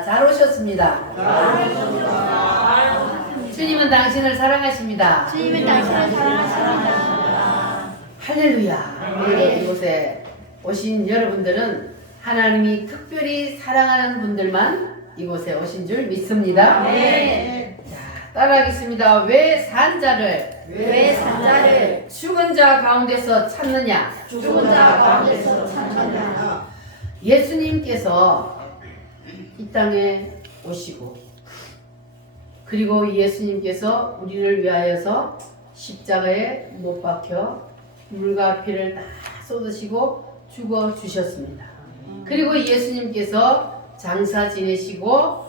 오셨습니다. 잘 오셨습니다. 주님은 당신을 사랑하십니다. 주님은 당신을 사랑하십니다. 할렐루야. 네. 이곳에 오신 여러분들은 하나님이 특별히 사랑하는 분들만 이곳에 오신 줄 믿습니다. 네. 자, 따라하겠습니다. 왜 산자를 왜 산자를 죽은 자 가운데서 찾느냐? 죽은 자 가운데서 찾느냐? 예수님께서 이 땅에 오시고 그리고 예수님께서 우리를 위하여서 십자가에 못 박혀 물과 피를 다 쏟으시고 죽어 주셨습니다. 그리고 예수님께서 장사 지내시고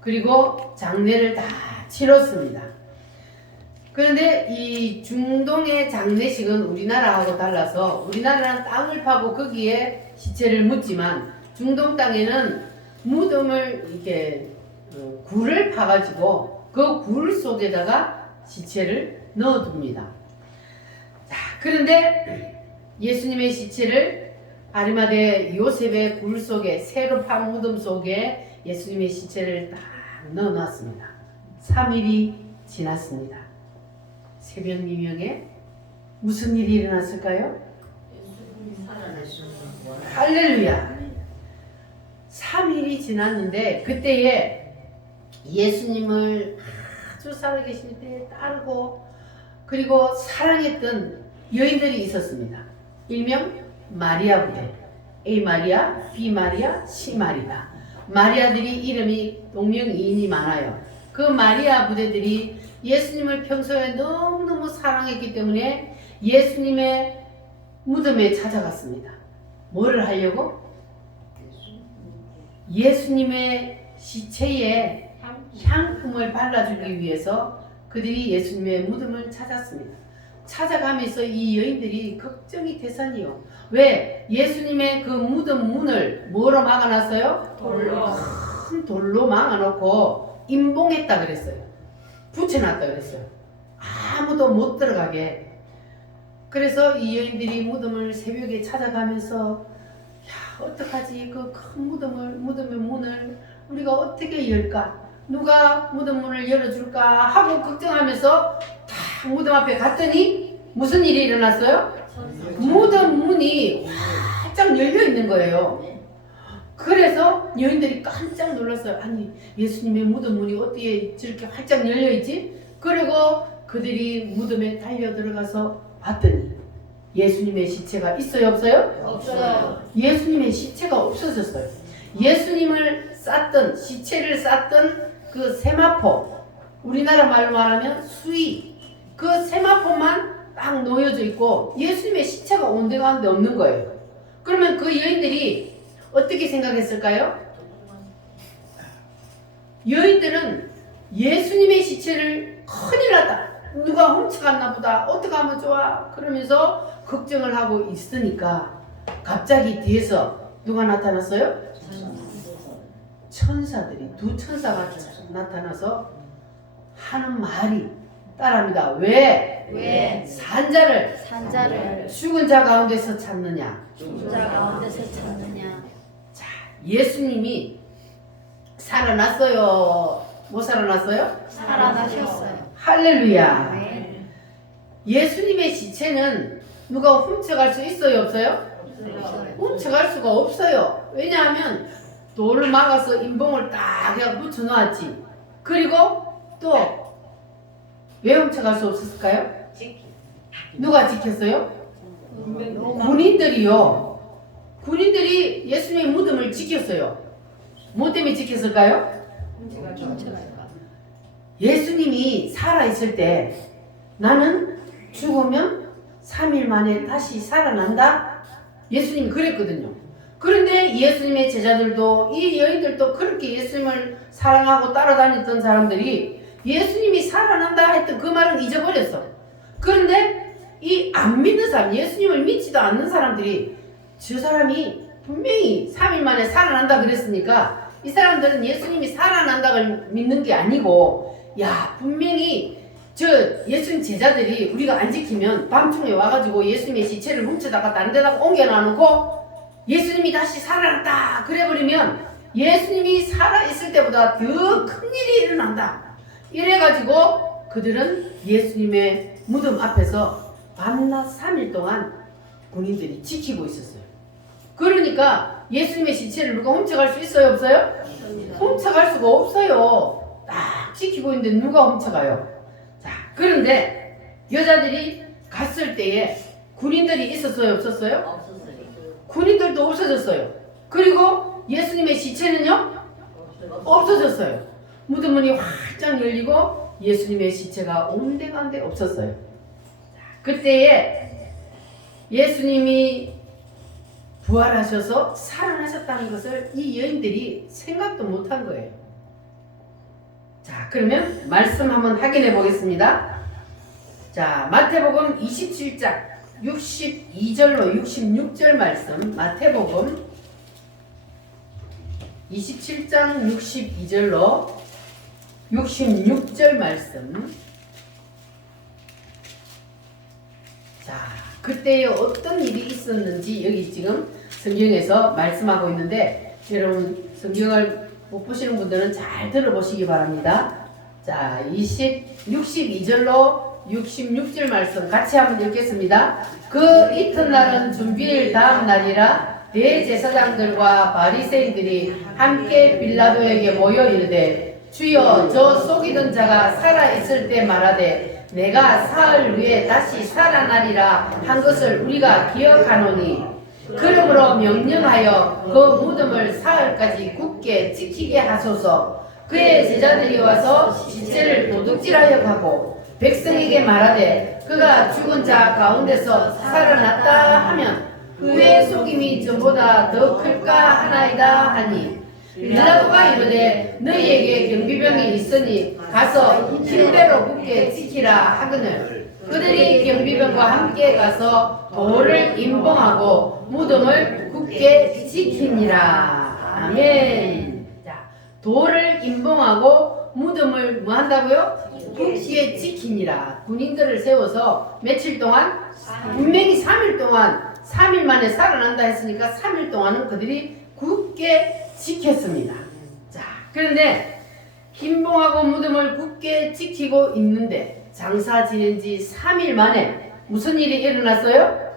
그리고 장례를 다 치렀습니다. 그런데 이 중동의 장례식은 우리나라하고 달라서 우리나라는 땅을 파고 거기에 시체를 묻지만 중동 땅에는 무덤을 이렇게 굴을 파가지고 그 굴 속에다가 시체를 넣어둡니다. 자, 그런데 예수님의 시체를 아리마대 요셉의 굴 속에 새로 판 무덤 속에 예수님의 시체를 딱 넣어놨습니다. 3일이 지났습니다. 새벽 미명에 무슨 일이 일어났을까요? 할렐루야. 3일이 지났는데 그때에 예수님을 아주 살아계실 때 따르고 그리고 사랑했던 여인들이 있었습니다. 일명 마리아 부대, A 마리아, B 마리아, C 마리아. 마리아들이 이름이 동명이인이 많아요. 그 마리아 부대들이 예수님을 평소에 너무너무 사랑했기 때문에 예수님의 무덤에 찾아갔습니다. 뭐를 하려고? 예수님의 시체에 향품을 발라주기 위해서 그들이 예수님의 무덤을 찾았습니다. 찾아가면서 이 여인들이 걱정이 대산이요. 왜? 예수님의 그 무덤 문을 뭐로 막아놨어요? 돌로. 큰 돌로 막아놓고 임봉했다 그랬어요. 붙여놨다 그랬어요. 아무도 못 들어가게. 그래서 이 여인들이 무덤을 새벽에 찾아가면서 야, 어떡하지? 그 큰 무덤의 문을 우리가 어떻게 열까? 누가 무덤 문을 열어줄까? 하고 걱정하면서 다 무덤 앞에 갔더니 무슨 일이 일어났어요? 무덤 문이 활짝 열려 있는 거예요. 그래서 여인들이 깜짝 놀랐어요. 아니, 예수님의 무덤 문이 어떻게 저렇게 활짝 열려 있지? 그리고 그들이 무덤에 달려 들어가서 봤더니 예수님의 시체가 있어요, 없어요? 없어요. 예수님의 시체가 없어졌어요. 예수님을 쌌던, 시체를 쌌던 그 세마포, 우리나라 말로 말하면 수의, 그 세마포만 딱 놓여져 있고 예수님의 시체가 온데간데 없는 거예요. 그러면 그 여인들이 어떻게 생각했을까요? 여인들은 예수님의 시체를 큰일 났다. 누가 훔쳐갔나 보다. 어떻게 하면 좋아? 그러면서 걱정을 하고 있으니까 갑자기 뒤에서 누가 나타났어요? 천사들이 두 천사가 나타나서 하는 말이 따라합니다. 왜? 산자를 죽은 자 가운데서 찾느냐? 죽은 자 가운데서 찾느냐? 자, 예수님이 살아났어요. 못 살아났어요? 살아나셨어요. 할렐루야. 네. 예수님의 시체는 누가 훔쳐갈 수 있어요, 없어요? 없어요. 훔쳐갈 수가 없어요. 왜냐하면 돌을 막아서 임봉을 딱 그냥 붙여 놓았지. 그리고 또 왜 훔쳐갈 수 없었을까요? 누가 지켰어요? 군인들이요. 군인들이 예수님의 무덤을 지켰어요. 뭐 때문에 지켰을까요? 예수님이 살아있을 때 나는 죽으면 3일 만에 다시 살아난다. 예수님이 그랬거든요. 그런데 예수님의 제자들도 이 여인들도 그렇게 예수님을 사랑하고 따라다녔던 사람들이 예수님이 살아난다 했던 그 말은 잊어버렸어. 그런데 이 안 믿는 사람, 예수님을 믿지도 않는 사람들이 저 사람이 분명히 3일 만에 살아난다 그랬으니까 이 사람들은 예수님이 살아난다를 믿는 게 아니고 야, 분명히 저 예수님 제자들이 우리가 안 지키면 밤중에 와가지고 예수님의 시체를 훔쳐다가 다른 데다가 옮겨놔놓고 예수님이 다시 살아났다 그래버리면 예수님이 살아있을 때보다 더 큰 일이 일어난다. 이래가지고 그들은 예수님의 무덤 앞에서 밤낮 3일 동안 군인들이 지키고 있었어요. 그러니까 예수님의 시체를 누가 훔쳐갈 수 있어요? 없어요? 훔쳐갈 수가 없어요. 딱 지키고 있는데 누가 훔쳐가요? 자, 그런데 여자들이 갔을 때에 군인들이 있었어요? 없었어요? 군인들도 없어졌어요. 그리고 예수님의 시체는요? 없어졌어요. 무덤 문이 활짝 열리고 예수님의 시체가 온데간데 없었어요. 그때에 예수님이 부활하셔서 살아나셨다는 것을 이 여인들이 생각도 못한 거예요. 자, 그러면 말씀 한번 확인해 보겠습니다. 자, 마태복음 27장 62절로 66절 말씀, 마태복음 27장 62절로 66절 말씀. 자, 그때에 어떤 일이 있었는지 여기 지금 성경에서 말씀하고 있는데, 여러분 성경을 못 보시는 분들은 잘 들어보시기 바랍니다. 자, 62절로 66절 말씀 같이 한번 읽겠습니다. 그 이튿날은 준비일 다음 날이라 대제사장들과 바리새인들이 함께 빌라도에게 모여 이르되, 주여, 저 속이던 자가 살아있을 때 말하되 내가 사흘 후에 다시 살아나리라 한 것을 우리가 기억하노니, 그러므로 명령하여 그 무덤을 사흘까지 굳게 지키게 하소서. 그의 제자들이 와서 시체를 도둑질하여 가고 백성에게 말하되 그가 죽은 자 가운데서 살아났다 하면 그의 속임이 전보다 더 클까 하나이다 하니, 빌라도가 이르되 너희에게 경비병이 있으니 가서 힘대로 굳게 지키라 하거늘, 그들이 경비병과 함께 가서 돌을 임봉하고 무덤을 굳게 지키니라. 아멘. 자, 돌을 임봉하고 무덤을 뭐 한다고요? 굳게 지키니라. 군인들을 세워서 며칠 동안? 분명히 3일 동안, 3일 만에 살아난다 했으니까 3일 동안은 그들이 굳게 지켰습니다. 자, 그런데 임봉하고 무덤을 굳게 지키고 있는데 장사 지낸 지 3일 만에 무슨 일이 일어났어요?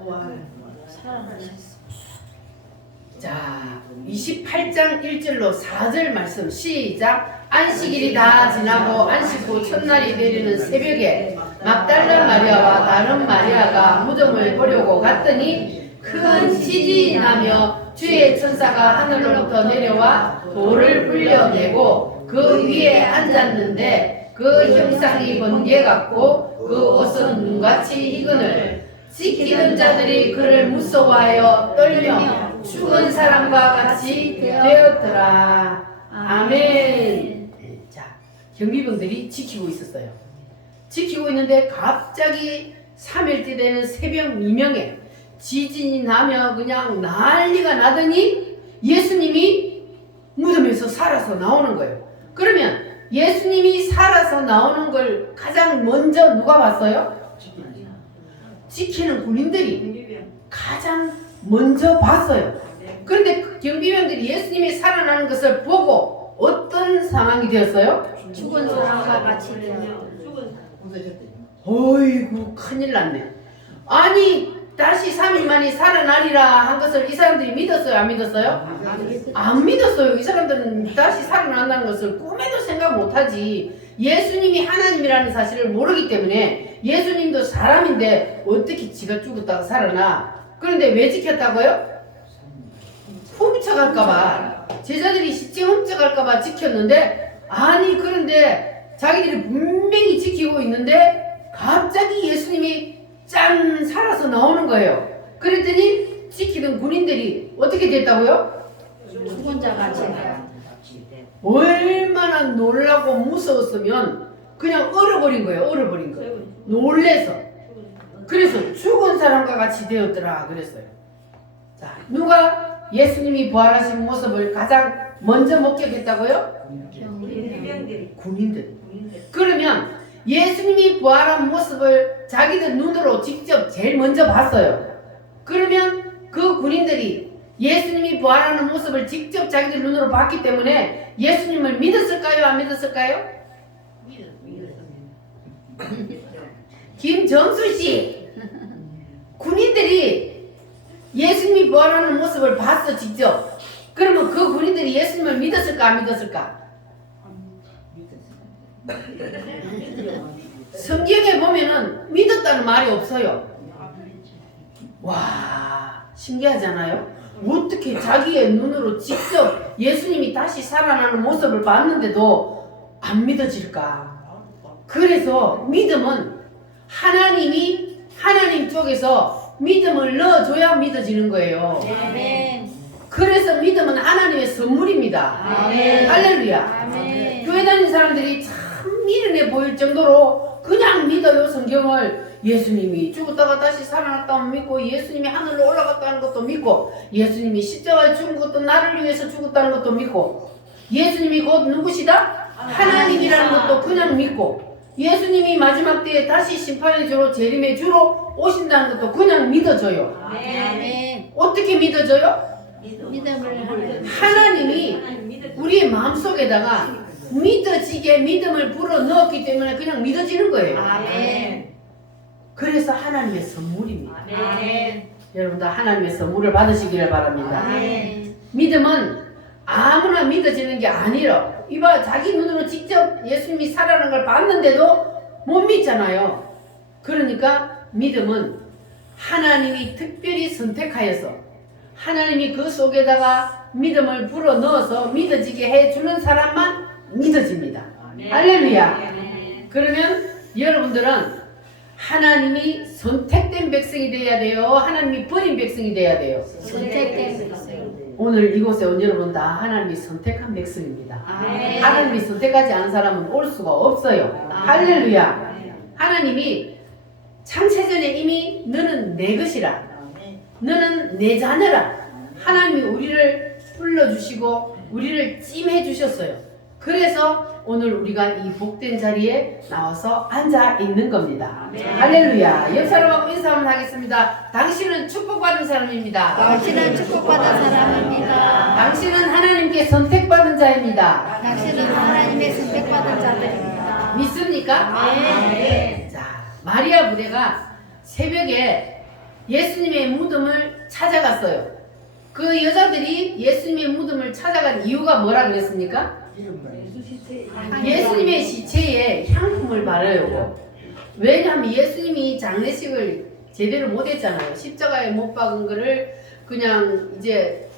자, 28장 1절로 4절 말씀 시작. 안식일이 다 지나고 안식 후 첫날이 되리는 새벽에 막달라 마리아와 다른 마리아가 무덤을 보려고 갔더니 큰 지진이 나며 주의 천사가 하늘로부터 내려와 돌을 불려내고 그 위에 앉았는데 그 형상이 번개 같고 그 옷은 눈같이 희근을, 지키는 자들이 그를 무서워하여 떨며 죽은 사람과 같이 되었더라. 아멘. 자, 경비병들이 지키고 있었어요. 지키고 있는데 갑자기 3일째 되는 새벽 미명에 지진이 나며 그냥 난리가 나더니 예수님이 무덤에서 살아서 나오는 거예요. 그러면 예수님이 살아서 나오는 걸 가장 먼저 누가 봤어요? 지키는 군인들이 가장 먼저 봤어요. 그런데 그 경비병들이 예수님이 살아나는 것을 보고 어떤 상황이 되었어요? 죽은 사람과 같이 되어. 어이구, 큰일 났네. 아니, 다시 3일 만에 살아나리라 한 것을 이 사람들이 믿었어요? 안 믿었어요? 안 믿었어요. 이 사람들은 다시 살아난다는 것을 꿈에도 생각 못하지. 예수님이 하나님이라는 사실을 모르기 때문에, 예수님도 사람인데 어떻게 지가 죽었다가 살아나. 그런데 왜 지켰다고요? 훔쳐갈까봐, 제자들이 시체 훔쳐갈까봐 지켰는데, 아니 그런데 자기들이 분명히 지키고 있는데 갑자기 예수님이 짠 살아서 나오는 거예요. 그랬더니 지키던 군인들이 어떻게 됐다고요? 죽은 자 같이 되어. 얼마나 놀라고 무서웠으면 그냥 얼어버린 거예요. 얼어버린 거예요. 놀래서. 그래서 죽은 사람과 같이 되었더라 그랬어요. 자, 누가 예수님이 부활하신 모습을 가장 먼저 목격했다고요? 군인들. 그러면 예수님이 부활한 모습을 자기들 눈으로 직접 제일 먼저 봤어요. 그러면 그 군인들이 예수님이 부활하는 모습을 직접 자기들 눈으로 봤기 때문에 예수님을 믿었을까요? 안 믿었을까요? 김정수 씨, 군인들이 예수님이 부활하는 모습을 봤어 직접. 그러면 그 군인들이 예수님을 믿었을까 안 믿었을까? 성경에 보면은 믿었다는 말이 없어요. 와, 신기하잖아요. 어떻게 자기의 눈으로 직접 예수님이 다시 살아나는 모습을 봤는데도 안 믿어질까? 그래서 믿음은 하나님이 하나님 쪽에서 믿음을 넣어줘야 믿어지는 거예요. 아멘. 그래서 믿음은 하나님의 선물입니다. 아멘. 할렐루야. 아멘. 교회 다니는 사람들이 참 미련해 보일 정도로 그냥 믿어요. 성경을. 예수님이 죽었다가 다시 살아났다면 믿고, 예수님이 하늘로 올라갔다는 것도 믿고, 예수님이 십자가에 죽은 것도 나를 위해서 죽었다는 것도 믿고, 예수님이 곧 누구시다? 하나님이라는 것도 그냥 믿고, 예수님이 마지막 때에 다시 심판의 주로 재림의 주로 오신다는 것도 그냥 믿어져요. 아멘. 어떻게 믿어져요? 믿음을 하나님이 우리의 마음속에다가 믿어지게 믿음을 불어 넣었기 때문에 그냥 믿어지는 거예요. 아멘. 그래서 하나님의 선물입니다. 아멘. 여러분들 하나님의 선물을 받으시기를 바랍니다. 아멘. 믿음은 아무나 믿어지는 게 아니라, 이봐, 자기 눈으로 직접 예수님이 살아나는 걸 봤는데도 못 믿잖아요. 그러니까 믿음은 하나님이 특별히 선택하여서 하나님이 그 속에다가 믿음을 불어 넣어서 믿어지게 해주는 사람만 믿어집니다. 할렐루야. 그러면 여러분들은 하나님이 선택된 백성이 되어야 돼요? 하나님이 버린 백성이 되어야 돼요? 선택된 백성. 오늘 이곳에 온 여러분 다 하나님이 선택한 백성입니다. 아멘. 하나님이 선택하지 않은 사람은 올 수가 없어요. 할렐루야. 하나님이 창세전에 이미 너는 내 것이라, 너는 내 자녀라, 하나님이 우리를 불러주시고 우리를 찜해 주셨어요. 그래서 오늘 우리가 이 복된 자리에 나와서 앉아 있는 겁니다. 할렐루야. 옆 사람하고 인사 한번 하겠습니다. 당신은 축복받은 사람입니다. 당신은 축복받은 사람입니다. 당신은 하나님께 선택받은 자입니다. 당신은 하나님의 선택받은 자들입니다. 믿습니까? 아멘. 자, 마리아 부대가 새벽에 예수님의 무덤을 찾아갔어요. 그 여자들이 예수님의 무덤을 찾아간 이유가 뭐라 그랬습니까? 예수님의 시체에 향품을 바르려고. 왜냐하면 예수님이 장례식을 제대로 못했잖아요. 십자가에 못 박은 거를 그냥 이제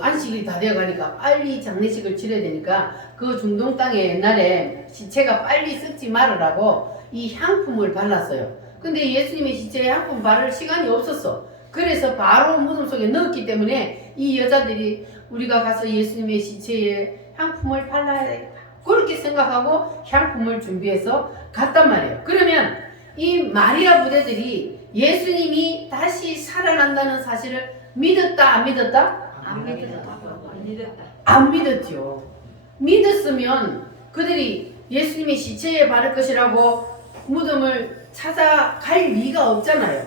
안식일이 다 되어가니까 빨리 장례식을 치러야 되니까 그 중동 땅에 옛날에 시체가 빨리 썩지 말으라고 이 향품을 발랐어요. 근데 예수님의 시체에 향품 바를 시간이 없었어. 그래서 바로 무덤 속에 넣었기 때문에 이 여자들이 우리가 가서 예수님의 시체에 향품을 발라야 되겠다, 그렇게 생각하고 향품을 준비해서 갔단 말이에요. 그러면 이 마리아 부대들이 예수님이 다시 살아난다는 사실을 믿었다 안 믿었다? 안 믿었다. 안 믿었죠. 믿었으면 그들이 예수님의 시체에 바를 것이라고 무덤을 찾아갈 리가 없잖아요.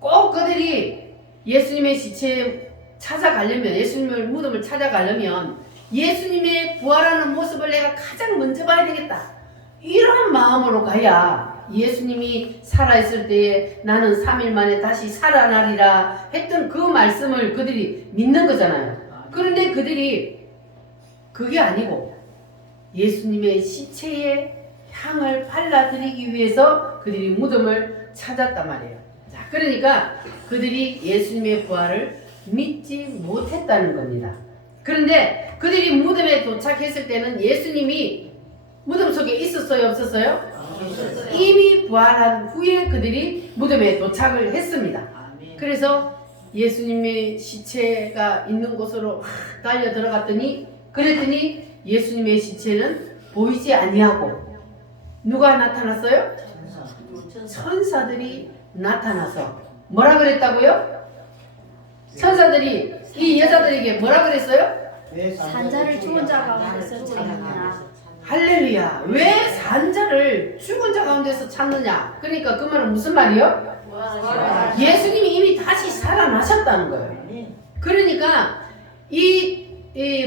꼭 그들이 예수님의 시체에 찾아가려면, 예수님의 무덤을 찾아가려면 예수님의 부활하는 모습을 내가 가장 먼저 봐야 되겠다, 이런 마음으로 가야 예수님이 살아있을 때에 나는 3일 만에 다시 살아나리라 했던 그 말씀을 그들이 믿는 거잖아요. 그런데 그들이 그게 아니고 예수님의 시체에 향을 발라드리기 위해서 그들이 무덤을 찾았단 말이에요. 자, 그러니까 그들이 예수님의 부활을 믿지 못했다는 겁니다. 그런데 그들이 무덤에 도착했을 때는 예수님이 무덤 속에 있었어요, 없었어요? 이미 부활한 후에 그들이 무덤에 도착을 했습니다. 그래서 예수님의 시체가 있는 곳으로 달려 들어갔더니, 그랬더니 예수님의 시체는 보이지 아니하고 누가 나타났어요? 천사들이 나타나서 뭐라 그랬다고요? 천사들이 이 여자들에게 뭐라 그랬어요? 산자를 죽은 자가 없어서 찾았나. 할렐루야. 왜 산자를 죽은 자 가운데서 찾느냐? 그러니까 그 말은 무슨 말이요? 예수님이 이미 다시 살아나셨다는 거예요. 그러니까 이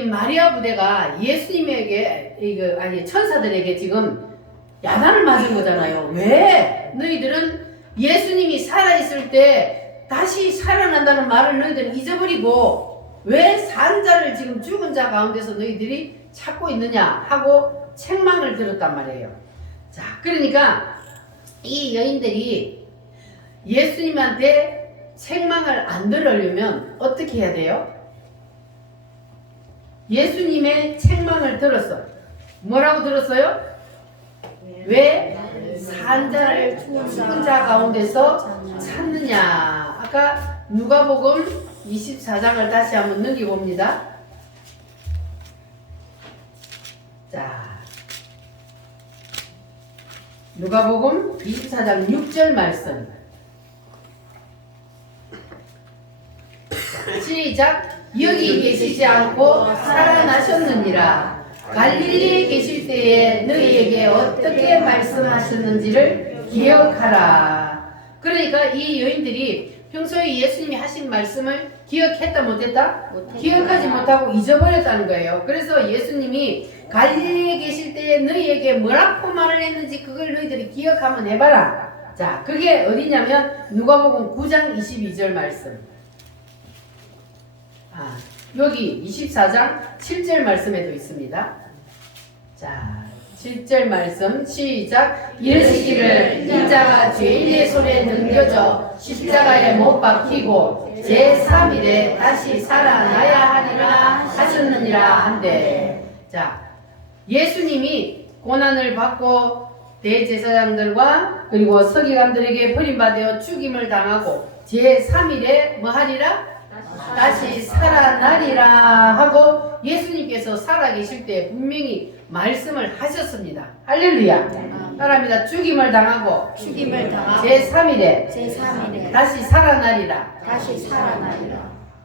마리아 부대가 예수님에게 천사들에게 지금 야단을 맞은 거잖아요. 왜 너희들은 예수님이 살아있을 때 다시 살아난다는 말을 너희들은 잊어버리고 왜 산자를 지금 죽은 자 가운데서 너희들이 찾고 있느냐 하고 책망을 들었단 말이에요. 자, 그러니까 이 여인들이 예수님한테 책망을 안 들으려면 어떻게 해야 돼요? 예수님의 책망을 들었어. 뭐라고 들었어요? 왜 산자를 죽은 자 가운데서 찾느냐? 아까 누가복음 24장을 다시 한번 넘겨봅니다. 자, 누가복음 24장 6절 말씀. 시작. 여기 계시지 않고 살아나셨느니라. 갈릴리에 계실 때에 너희에게 어떻게 말씀하셨는지를 기억하라. 그러니까 이 여인들이 평소에 예수님이 하신 말씀을 기억했다 못했다? 기억하지 못하고 잊어버렸다는 거예요. 그래서 예수님이 갈릴리에 계실 때에 너희에게 뭐라고 말을 했는지 그걸 너희들이 기억 한번 해봐라. 자, 그게 어디냐면 누가복음 9장 22절 말씀. 여기 24장 7절 말씀에도 있습니다. 자, 7절 말씀 시작. 이르시기를 인자가 죄인의 손에 넘겨져 십자가에 못 박히고 제3일에 다시 살아나야 하리라 하셨느니라 한데, 자, 예수님이 고난을 받고 대제사장들과 그리고 서기관들에게 버림받아 죽임을 당하고 제3일에 뭐 하리라? 다시 살아나리라 하고 예수님께서 살아계실 때 분명히 말씀을 하셨습니다. 할렐루야. 따라합니다. 죽임을 당하고 제3일에 다시 살아나리라.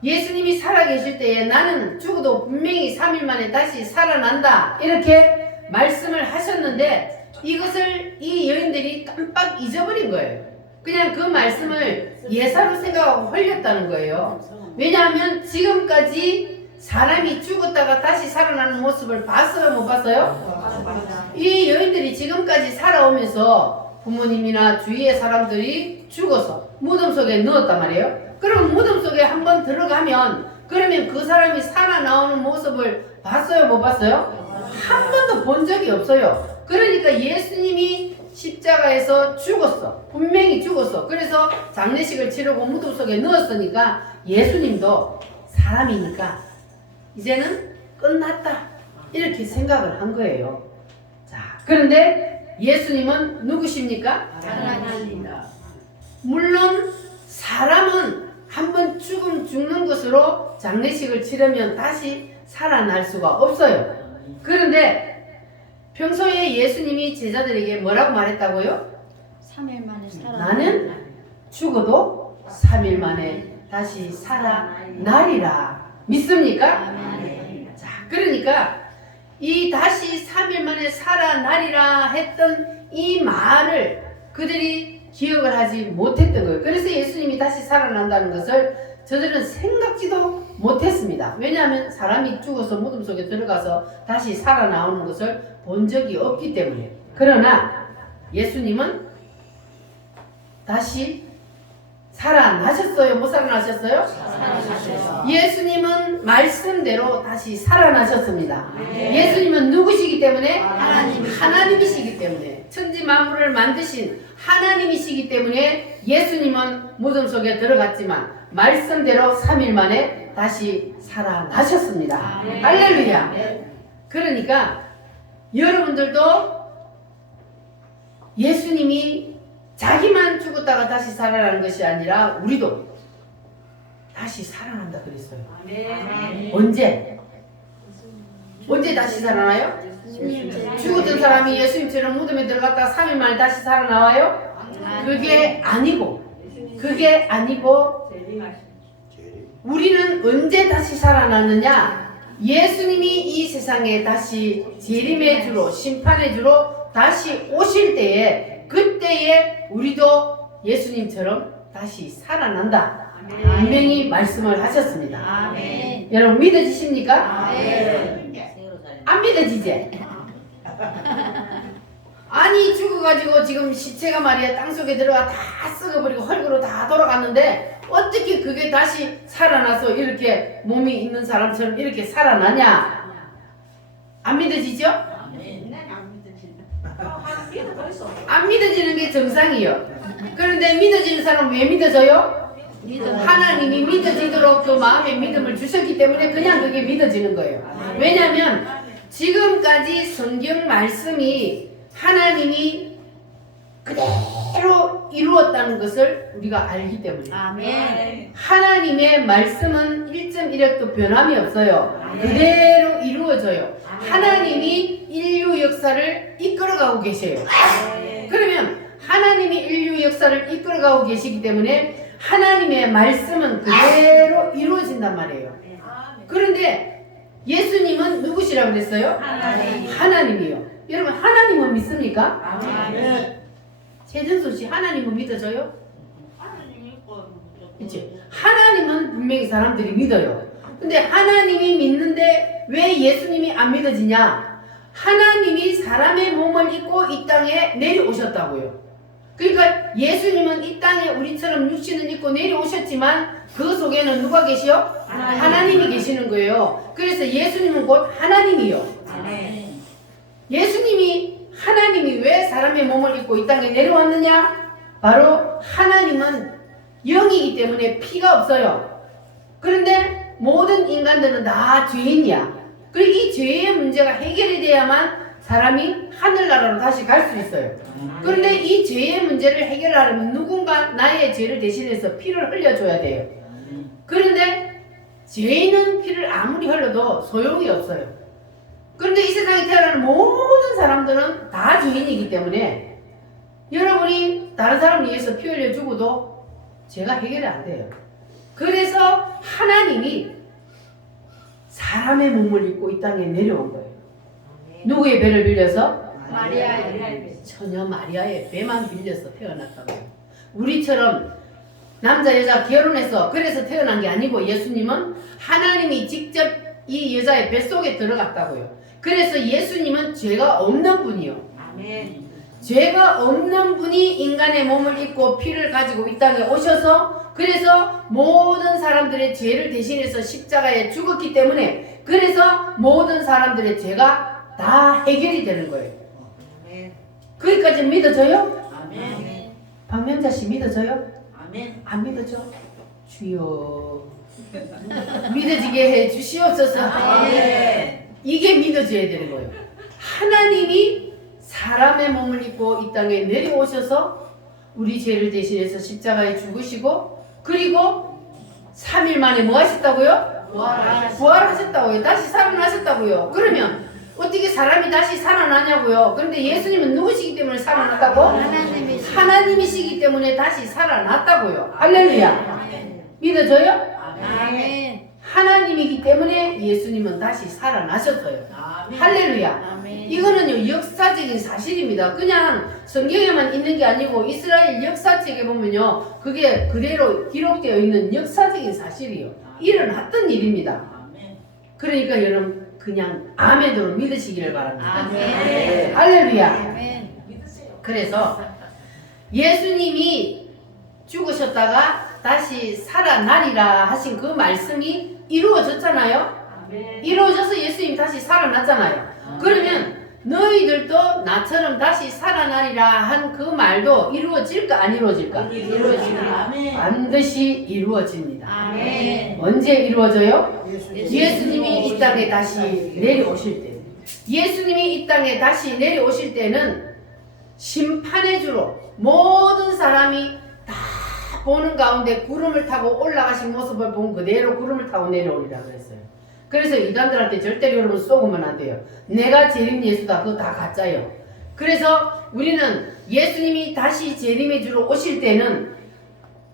예수님이 살아계실 때에 나는 죽어도 분명히 3일 만에 다시 살아난다 이렇게 말씀을 하셨는데 이것을 이 여인들이 깜빡 잊어버린 거예요. 그냥 그 말씀을 예사로 생각하고 흘렸다는 거예요. 왜냐하면 지금까지 사람이 죽었다가 다시 살아나는 모습을 봤어요? 못 봤어요? 이 여인들이 지금까지 살아오면서 부모님이나 주위의 사람들이 죽어서 무덤 속에 넣었단 말이에요. 그럼 무덤 속에 한번 들어가면 그러면 그 사람이 살아나오는 모습을 봤어요? 못 봤어요? 한 번도 본 적이 없어요. 그러니까 예수님이 십자가에서 죽었어. 분명히 죽었어. 그래서 장례식을 치르고 무덤 속에 넣었으니까 예수님도 사람이니까 이제는 끝났다 이렇게 생각을 한 거예요. 자, 그런데 예수님은 누구십니까? 하나님입니다. 물론 사람은 한번 죽는 것으로 장례식을 치르면 다시 살아날 수가 없어요. 그런데 평소에 예수님이 제자들에게 뭐라고 말했다고요? 3일 만에 나는 죽어도 3일 만에 다시 살아나리라. 믿습니까? 자, 그러니까 이 다시 3일 만에 살아나리라 했던 이 말을 그들이 기억을 하지 못했던 거예요. 그래서 예수님이 다시 살아난다는 것을 저들은 생각지도 못했습니다. 왜냐하면 사람이 죽어서 무덤 속에 들어가서 다시 살아나오는 것을 본 적이 없기 때문에. 그러나 예수님은 다시 살아나셨어요? 못 살아나셨어요? 예수님은 말씀대로 다시 살아나셨습니다. 예수님은 누구시기 때문에? 하나님이시기 때문에. 천지 만물을 만드신 하나님이시기 때문에 예수님은 무덤 속에 들어갔지만 말씀대로 3일 만에 다시 살아나셨습니다. 할렐루야. 그러니까 여러분들도 예수님이 자기만 죽었다가 다시 살아나는 것이 아니라 우리도 다시 살아난다 그랬어요. 언제? 언제 다시 살아나요? 죽었던 사람이 예수님처럼 무덤에 들어갔다가 3일 만에 다시 살아나와요? 그게 아니고 우리는 언제 다시 살아나느냐? 예수님이 이 세상에 다시 재림의 주로 심판의 주로 다시 오실 때에 그때에 우리도 예수님처럼 다시 살아난다. 분명히 말씀을 하셨습니다. 아멘. 여러분 믿어지십니까? 아멘. 안 믿어지지? 아니 죽어가지고 지금 시체가 말이야 땅속에 들어가 다 썩어버리고 헐거로 다 돌아갔는데 어떻게 그게 다시 살아나서 이렇게 몸이 있는 사람처럼 이렇게 살아나냐? 안 믿어지죠? 안 믿어지는 게 정상이요. 그런데 믿어지는 사람은 왜 믿어져요? 하나님이 믿어지도록 그 마음에 믿음을 주셨기 때문에 그냥 그게 믿어지는 거예요. 왜냐하면 지금까지 성경 말씀이 하나님이 그대로 이루었다는 것을 우리가 알기 때문에 아멘. 하나님의 말씀은 1.1획도 변함이 없어요. 그대로 이루어져요. 하나님이 인류 역사를 이끌어가고 계세요. 그러면 하나님이 인류 역사를 이끌어가고 계시기 때문에 하나님의 말씀은 그대로 이루어진단 말이에요. 그런데 예수님은 누구시라고 그랬어요? 하나님이요. 여러분 하나님은 믿습니까? 최준수 씨 하나님은 믿어져요? 그치? 하나님은 분명히 사람들이 믿어요. 근데 하나님이 믿는데 왜 예수님이 안 믿어지냐? 하나님이 사람의 몸을 입고 이 땅에 내려오셨다고요. 그러니까 예수님은 이 땅에 우리처럼 육신을 입고 내려오셨지만 그 속에는 누가 계시요? 하나님이 계시는 거예요. 그래서 예수님은 곧 하나님이요. 예수님이 하나님이 왜 사람의 몸을 입고 이 땅에 내려왔느냐? 바로 하나님은 영이기 때문에 피가 없어요. 그런데 모든 인간들은 다 죄인이야. 그리고 이 죄의 문제가 해결이 돼야만 사람이 하늘나라로 다시 갈 수 있어요. 그런데 이 죄의 문제를 해결하려면 누군가 나의 죄를 대신해서 피를 흘려줘야 돼요. 그런데 죄인은 피를 아무리 흘려도 소용이 없어요. 그런데 이 세상에 태어나는 모든 사람들은 다 죄인이기 때문에 여러분이 다른 사람을 위해서 피 흘려 죽어도 죄가 해결이 안 돼요. 그래서 하나님이 사람의 몸을 입고 이 땅에 내려온 거예요. 누구의 배를 빌려서? 마리아의 처녀 마리아의 배만 빌려서 태어났다고요. 우리처럼 남자 여자 결혼해서 그래서 태어난 게 아니고 예수님은 하나님이 직접 이 여자의 뱃속에 들어갔다고요. 그래서 예수님은 죄가 없는 분이요. 죄가 없는 분이 인간의 몸을 입고 피를 가지고 이 땅에 오셔서 그래서 모든 사람들의 죄를 대신해서 십자가에 죽었기 때문에 그래서 모든 사람들의 죄가 다 해결이 되는 거예요. 거기까지 믿어져요? 박명자 씨 믿어져요? 안 믿어져? 주여 믿어지게 해 주시옵소서. 이게 믿어져야 되는 거예요. 하나님이 사람의 몸을 입고 이 땅에 내려오셔서 우리 죄를 대신해서 십자가에 죽으시고 그리고 3일 만에 뭐 하셨다고요? 부활하셨다고요. 다시 살아나셨다고요. 그러면 어떻게 사람이 다시 살아나냐고요. 그런데 예수님은 누구시기 때문에 살아났다고? 하나님이시기 때문에 다시 살아났다고요. 할렐루야. 믿어져요? 아멘. 하나님이기 때문에 예수님은 다시 살아나셨어요. 할렐루야. 이거는요 역사적인 사실입니다. 그냥 성경에만 있는 게 아니고 이스라엘 역사책에 보면요 그게 그대로 기록되어 있는 역사적인 사실이요. 일어났던 일입니다. 그러니까 여러분 그냥 아멘으로 믿으시기를 바랍니다. 아멘. 할렐루야. 아멘. 그래서 예수님이 죽으셨다가 다시 살아나리라 하신 그 말씀이 이루어졌잖아요. 이루어져서 예수님이 다시 살아났잖아요. 그러면 너희들도 나처럼 다시 살아나리라 한 그 말도 이루어질까 안 이루어질까? 이루어집니다. 반드시 이루어집니다. 아멘. 언제 이루어져요? 예수님이 이 땅에 다시 내려오실 때. 예수님이 이 땅에 다시 내려오실 때는 심판의 주로 모든 사람이 다 보는 가운데 구름을 타고 올라가신 모습을 본 그대로 구름을 타고 내려오리라 그랬어요. 그래서 이단들한테 절대로 여러분 속으면 안 돼요. 내가 재림 예수다. 그거 다 가짜예요. 그래서 우리는 예수님이 다시 재림의 주로 오실 때는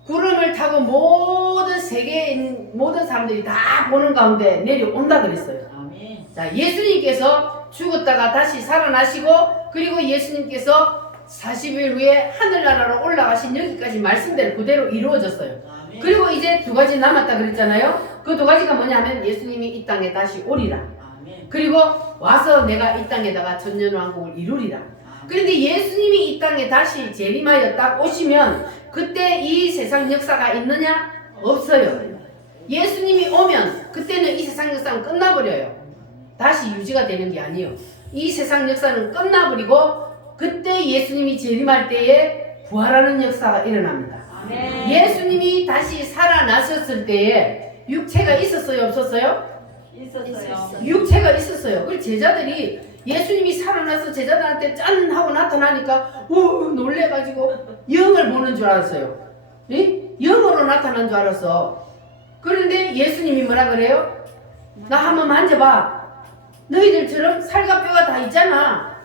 구름을 타고 모든 세계인 모든 사람들이 다 보는 가운데 내려온다 그랬어요. 아멘. 자, 예수님께서 죽었다가 다시 살아나시고 그리고 예수님께서 40일 후에 하늘나라로 올라가신 여기까지 말씀대로 그대로 이루어졌어요. 아멘. 그리고 이제 두 가지 남았다 그랬잖아요. 그 두 가지가 뭐냐면 예수님이 이 땅에 다시 오리라. 아멘. 그리고 와서 내가 이 땅에다가 전년왕국을 이루리라. 그런데 예수님이 이 땅에 다시 재림하여 딱 오시면 그때 이 세상 역사가 있느냐? 없어요. 예수님이 오면 그때는 이 세상 역사는 끝나버려요. 다시 유지가 되는 게 아니에요. 이 세상 역사는 끝나버리고 그때 예수님이 재림할 때에 부활하는 역사가 일어납니다. 아멘. 예수님이 다시 살아나셨을 때에 육체가 있었어요? 없었어요? 있었어요. 육체가 있었어요. 그리고 제자들이 예수님이 살아나서 제자들한테 짠 하고 나타나니까 놀래가지고 영을 보는 줄 알았어요. 예? 영으로 나타난 줄 알았어. 그런데 예수님이 뭐라 그래요? 나 한번 만져봐. 너희들처럼 살과 뼈가 다 있잖아.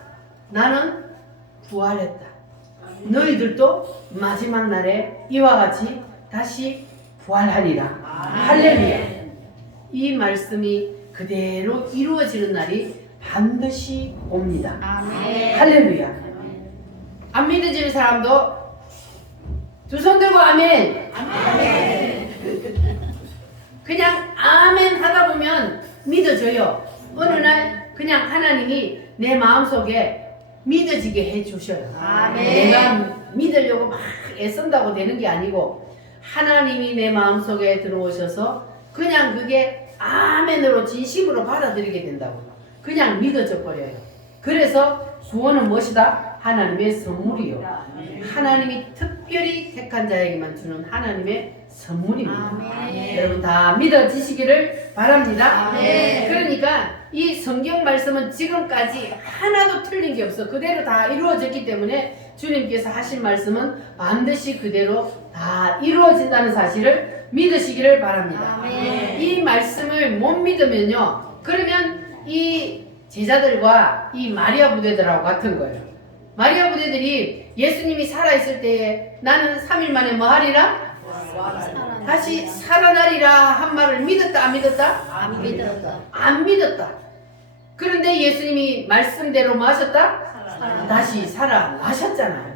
나는 부활했다. 너희들도 마지막 날에 이와 같이 다시 부활하리라. 할렐루야. 이 말씀이 그대로 이루어지는 날이 반드시 옵니다. 아멘. 할렐루야. 안 믿어지는 사람도 두 손 들고 아멘. 아멘. 그냥 아멘 하다 보면 믿어져요. 어느 날 그냥 하나님이 내 마음속에 믿어지게 해주셔요. 아멘. 내가 믿으려고 막 애쓴다고 되는 게 아니고 하나님이 내 마음속에 들어오셔서 그냥 그게 아멘으로 진심으로 받아들이게 된다고. 그냥 믿어져 버려요. 그래서 구원은 무엇이다? 하나님의 선물이요. 하나님이 특별히 택한 자에게만 주는 하나님의 선물입니다. 아멘. 여러분 다 믿어지시기를 바랍니다. 아멘. 그러니까 이 성경 말씀은 지금까지 하나도 틀린 게 없어. 그대로 다 이루어졌기 때문에 주님께서 하신 말씀은 반드시 그대로 다 이루어진다는 사실을 믿으시기를 바랍니다. 아멘. 이 말씀을 못 믿으면요, 그러면 이 제자들과 이 마리아 부대들하고 같은 거예요. 마리아 부대들이 예수님이 살아있을 때에 나는 3일 만에 뭐 하리라? 다시 살아나리라 한 말을 믿었다 안 믿었다? 안 믿었다. 안 믿었다. 그런데 예수님이 말씀대로 뭐 하셨다? 다시 살아나셨잖아요.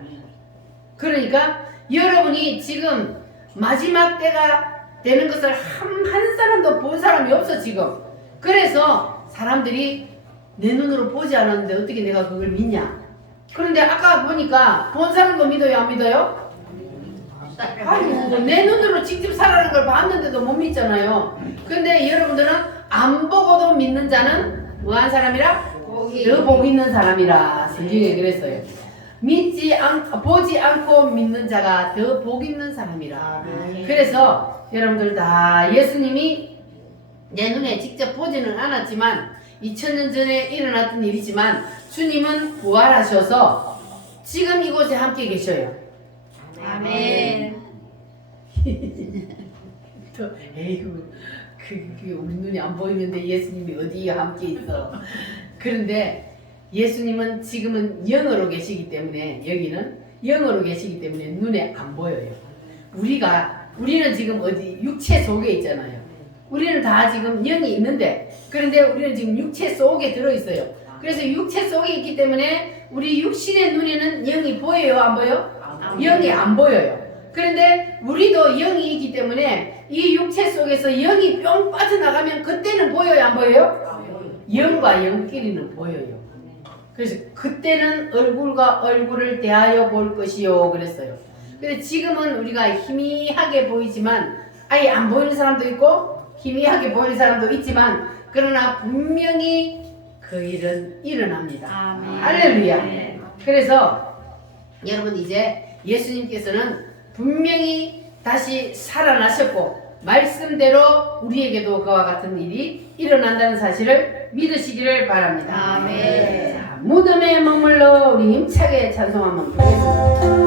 그러니까 여러분이 지금 마지막 때가 되는 것을 한 사람도 본 사람이 없어 지금. 그래서 사람들이 내 눈으로 보지 않았는데 어떻게 내가 그걸 믿냐? 그런데 아까 보니까 본 사람도 믿어요 안 믿어요? 아이고 내 눈으로 직접 살아가는 걸 봤는데도 못 믿잖아요. 근데 여러분들은 안 보고도 믿는 자는 뭐한 사람이라? 더 복 있는 사람이라 성경에 그랬어요. 보지 않고 믿는 자가 더 복 있는 사람이라. 그래서 여러분들 다 예수님이 내 눈에 직접 보지는 않았지만 2000년 전에 일어났던 일이지만 주님은 부활하셔서 지금 이곳에 함께 계셔요. 아멘. 에이구 그게 우리 눈이 안 보이는데 예수님이 어디에 함께 있어. 그런데 예수님은 지금은 영으로 계시기 때문에 여기는 영으로 계시기 때문에 눈에 안 보여요. 우리는 지금 어디 육체 속에 있잖아요. 우리는 다 지금 영이 있는데 그런데 우리는 지금 육체 속에 들어있어요. 그래서 육체 속에 있기 때문에 우리 육신의 눈에는 영이 보여요 안 보여? 영이 안 보여요. 그런데 우리도 영이 있기 때문에 이 육체 속에서 영이 뿅 빠져나가면 그때는 보여요 안 보여요? 영과 영끼리는 보여요. 그래서 그때는 얼굴과 얼굴을 대하여 볼 것이요 그랬어요. 근데 지금은 우리가 희미하게 보이지만 아예 안 보이는 사람도 있고 희미하게 보이는 사람도 있지만 그러나 분명히 그 일은 일어납니다. 아멘. 할렐루야. 그래서 여러분 이제 예수님께서는 분명히 다시 살아나셨고 말씀대로 우리에게도 그와 같은 일이 일어난다는 사실을 믿으시기를 바랍니다. 아멘. 자, 무덤에 머물러 우리 힘차게 찬송 한번 부르겠습니다.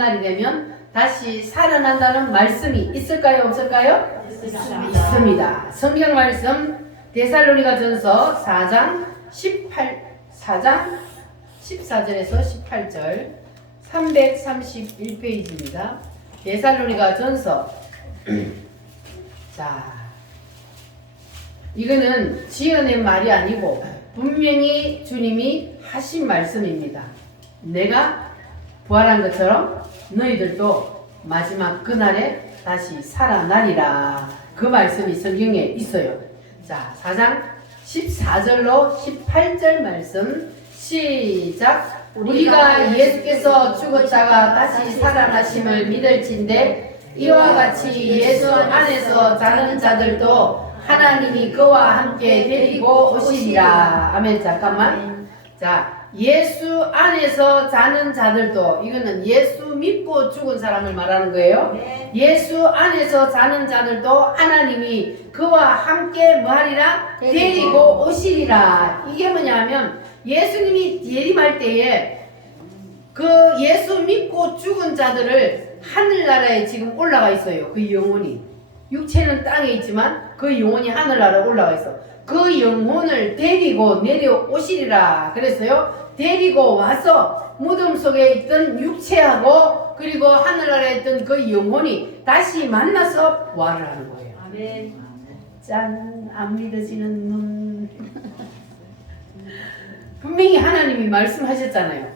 끝날이 되면 다시 살아난다는 말씀이 있을까요? 없을까요? 있습니다. 성경 말씀 데살로니가 전서 4장 14절에서 18절 331페이지입니다. 데살로니가 전서 자, 이거는 지어낸 말이 아니고 분명히 주님이 하신 말씀입니다. 내가 부활한 것처럼 너희들도 마지막 그날에 다시 살아나리라. 그 말씀이 성경에 있어요. 자, 4장 14절로 18절 말씀 시작. 우리가 예수께서 죽었다가 다시 살아나심을 믿을진대 이와 같이 예수 안에서 자는 자들도 하나님이 그와 함께 데리고 오시리라. 아멘. 잠깐만. 자, 예수 안에서 자는 자들도, 이거는 예수 믿고 죽은 사람을 말하는 거예요. 예수 안에서 자는 자들도 하나님이 그와 함께 뭐하리라? 데리고 오시리라. 이게 뭐냐면 예수님이 예림할 때에 그 예수 믿고 죽은 자들을 하늘나라에 지금 올라가 있어요. 그 영혼이. 육체는 땅에 있지만 그 영혼이 하늘나라에 올라가 있어. 그 영혼을 데리고 내려오시리라. 그래서요, 데리고 와서 무덤 속에 있던 육체하고 그리고 하늘나라에 있던 그 영혼이 다시 만나서 부활을 하는 거예요. 아멘. 짠, 안 믿어지는 눈. 분명히 하나님이 말씀하셨잖아요.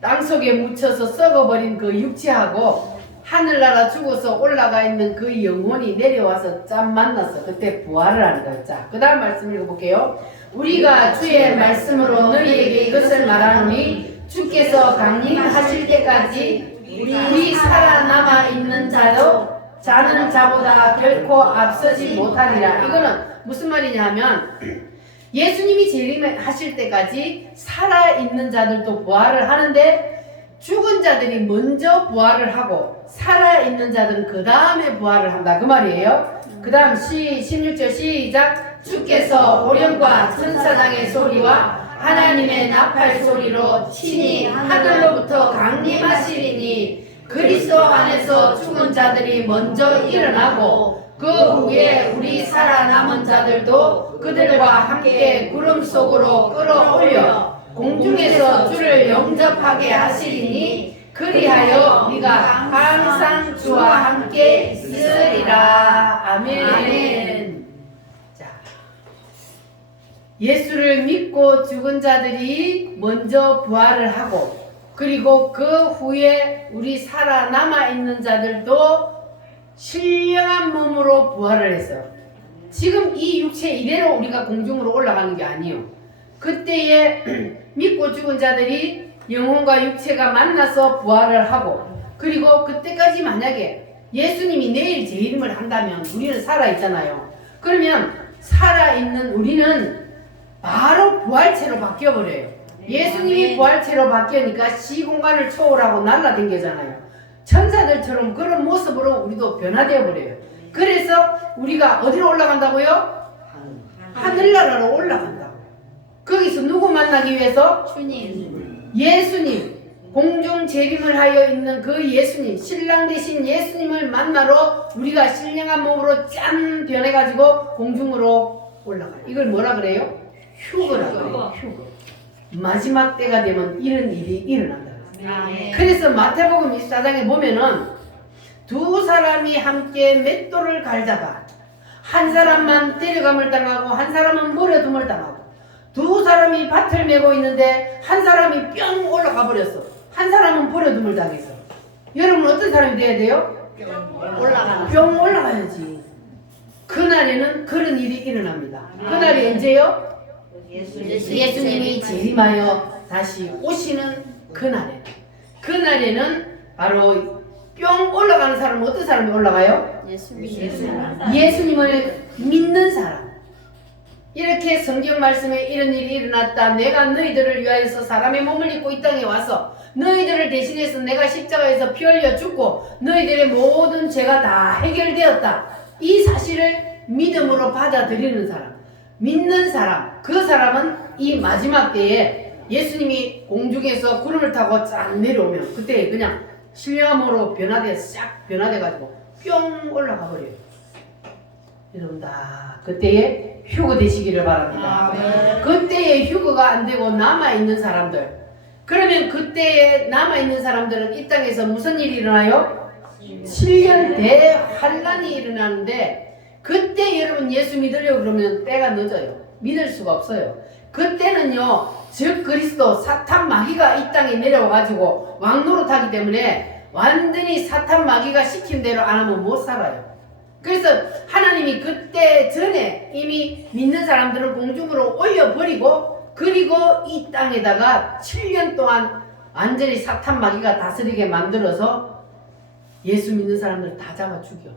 땅속에 묻혀서 썩어버린 그 육체하고 하늘나라 죽어서 올라가 있는 그 영혼이 내려와서 짠 만나서 그때 부활을 하는 거예요. 자, 그 다음 말씀 읽어볼게요. 우리가 주의 말씀으로 너희에게 이것을 말하노니 주께서 강림하실 때까지 우리 살아남아 있는 자도 자는 자보다 결코 앞서지 못하리라. 이거는 무슨 말이냐면 예수님이 재림하실 때까지 살아있는 자들도 부활을 하는데 죽은 자들이 먼저 부활을 하고 살아있는 자들은 그 다음에 부활을 한다. 그 말이에요. 그 다음 16절 시작. 주께서 오령과 천사장의 소리와 하나님의 나팔 소리로 친히 하늘로부터 강림하시리니 그리스도 안에서 죽은 자들이 먼저 일어나고 그 후에 우리 살아남은 자들도 그들과 함께 구름 속으로 끌어올려 공중에서 주를 영접하게 하시리니 그리하여 우리가 항상 주와 함께 있으리라. 아멘. 아멘. 자, 예수를 믿고 죽은 자들이 먼저 부활을 하고 그리고 그 후에 우리 살아남아 있는 자들도 신령한 몸으로 부활을 했어요. 지금 이 육체 이대로 우리가 공중으로 올라가는 게 아니에요. 그때에 믿고 죽은 자들이 영혼과 육체가 만나서 부활을 하고 그리고 그때까지 만약에 예수님이 내일 재림을 한다면 우리는 살아있잖아요. 그러면 살아있는 우리는 바로 부활체로 바뀌어버려요. 예수님이 부활체로 바뀌니까 시공간을 초월하고 날아다니잖아요. 천사들처럼 그런 모습으로 우리도 변화되어 버려요. 그래서 우리가 어디로 올라간다고요? 하늘나라로 올라간다고. 거기서 누구 만나기 위해서? 주님. 예수님. 공중 재림을 하여 있는 그 예수님, 신랑 되신 예수님을 만나러 우리가 신령한 몸으로 짠 변해가지고 공중으로 올라가요. 이걸 뭐라 그래요? 휴거라고 해요. 휴거. 마지막 때가 되면 이런 일이 일어난다. 그래서 마태복음 24장에 보면은 두 사람이 함께 맷돌을 갈다가 한 사람만 데려감을 당하고 한 사람은 버려둠을 당하고 두 사람이 밭을 메고 있는데 한 사람이 뿅 올라가 버렸어. 한 사람은 버려둠을 당했어. 여러분 어떤 사람이 돼야 돼요? 뿅 올라가야지. 그날에는 그런 일이 일어납니다. 그날이 언제요? 예수님이 재림하여 다시 오시는 그날에는 바로 뿅 올라가는 사람은 어떤 사람이 올라가요? 예수님을 믿는 사람. 이렇게 성경 말씀에 이런 일이 일어났다. 내가 너희들을 위하여서 사람의 몸을 입고 이 땅에 와서 너희들을 대신해서 내가 십자가에서 피 흘려 죽고 너희들의 모든 죄가 다 해결되었다. 이 사실을 믿음으로 받아들이는 사람, 믿는 사람, 그 사람은 이 마지막 때에 예수님이 공중에서 구름을 타고 쫙 내려오면 그때 그냥 신령함으로 싹 변화돼가지고 뿅 올라가 버려요. 여러분 다 그때에 휴거 되시기를 바랍니다. 그때에 휴거가 안 되고 남아있는 사람들, 그러면 그때에 남아있는 사람들은 이 땅에서 무슨 일이 일어나요? 7년 대환란이 일어나는데, 그때 여러분 예수 믿으려고 그러면 때가 늦어요. 믿을 수가 없어요. 그때는요, 즉 그리스도 사탄 마귀가 이 땅에 내려와가지고 왕노릇하기 때문에 완전히 사탄 마귀가 시킨 대로 안 하면 못 살아요. 그래서 하나님이 그때 전에 이미 믿는 사람들을 공중으로 올려버리고, 그리고 이 땅에다가 7년 동안 완전히 사탄 마귀가 다스리게 만들어서 예수 믿는 사람들을 다 잡아 죽여.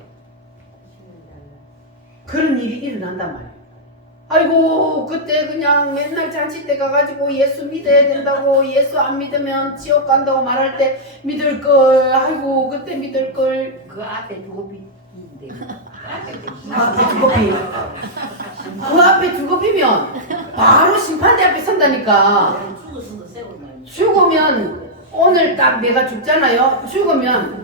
그런 일이 일어난단 말이에요. 아이고 그때 그냥 맨날 잔치 때 가가지고 예수 믿어야 된다고, 예수 안 믿으면 지옥 간다고 말할 때 믿을걸, 아이고 그때 믿을걸. 그 앞에 두고비인데. 앞에 두고비. 그 앞에 두고비면 바로 심판대 앞에 선다니까. 죽으면 오늘 딱 내가 죽잖아요. 죽으면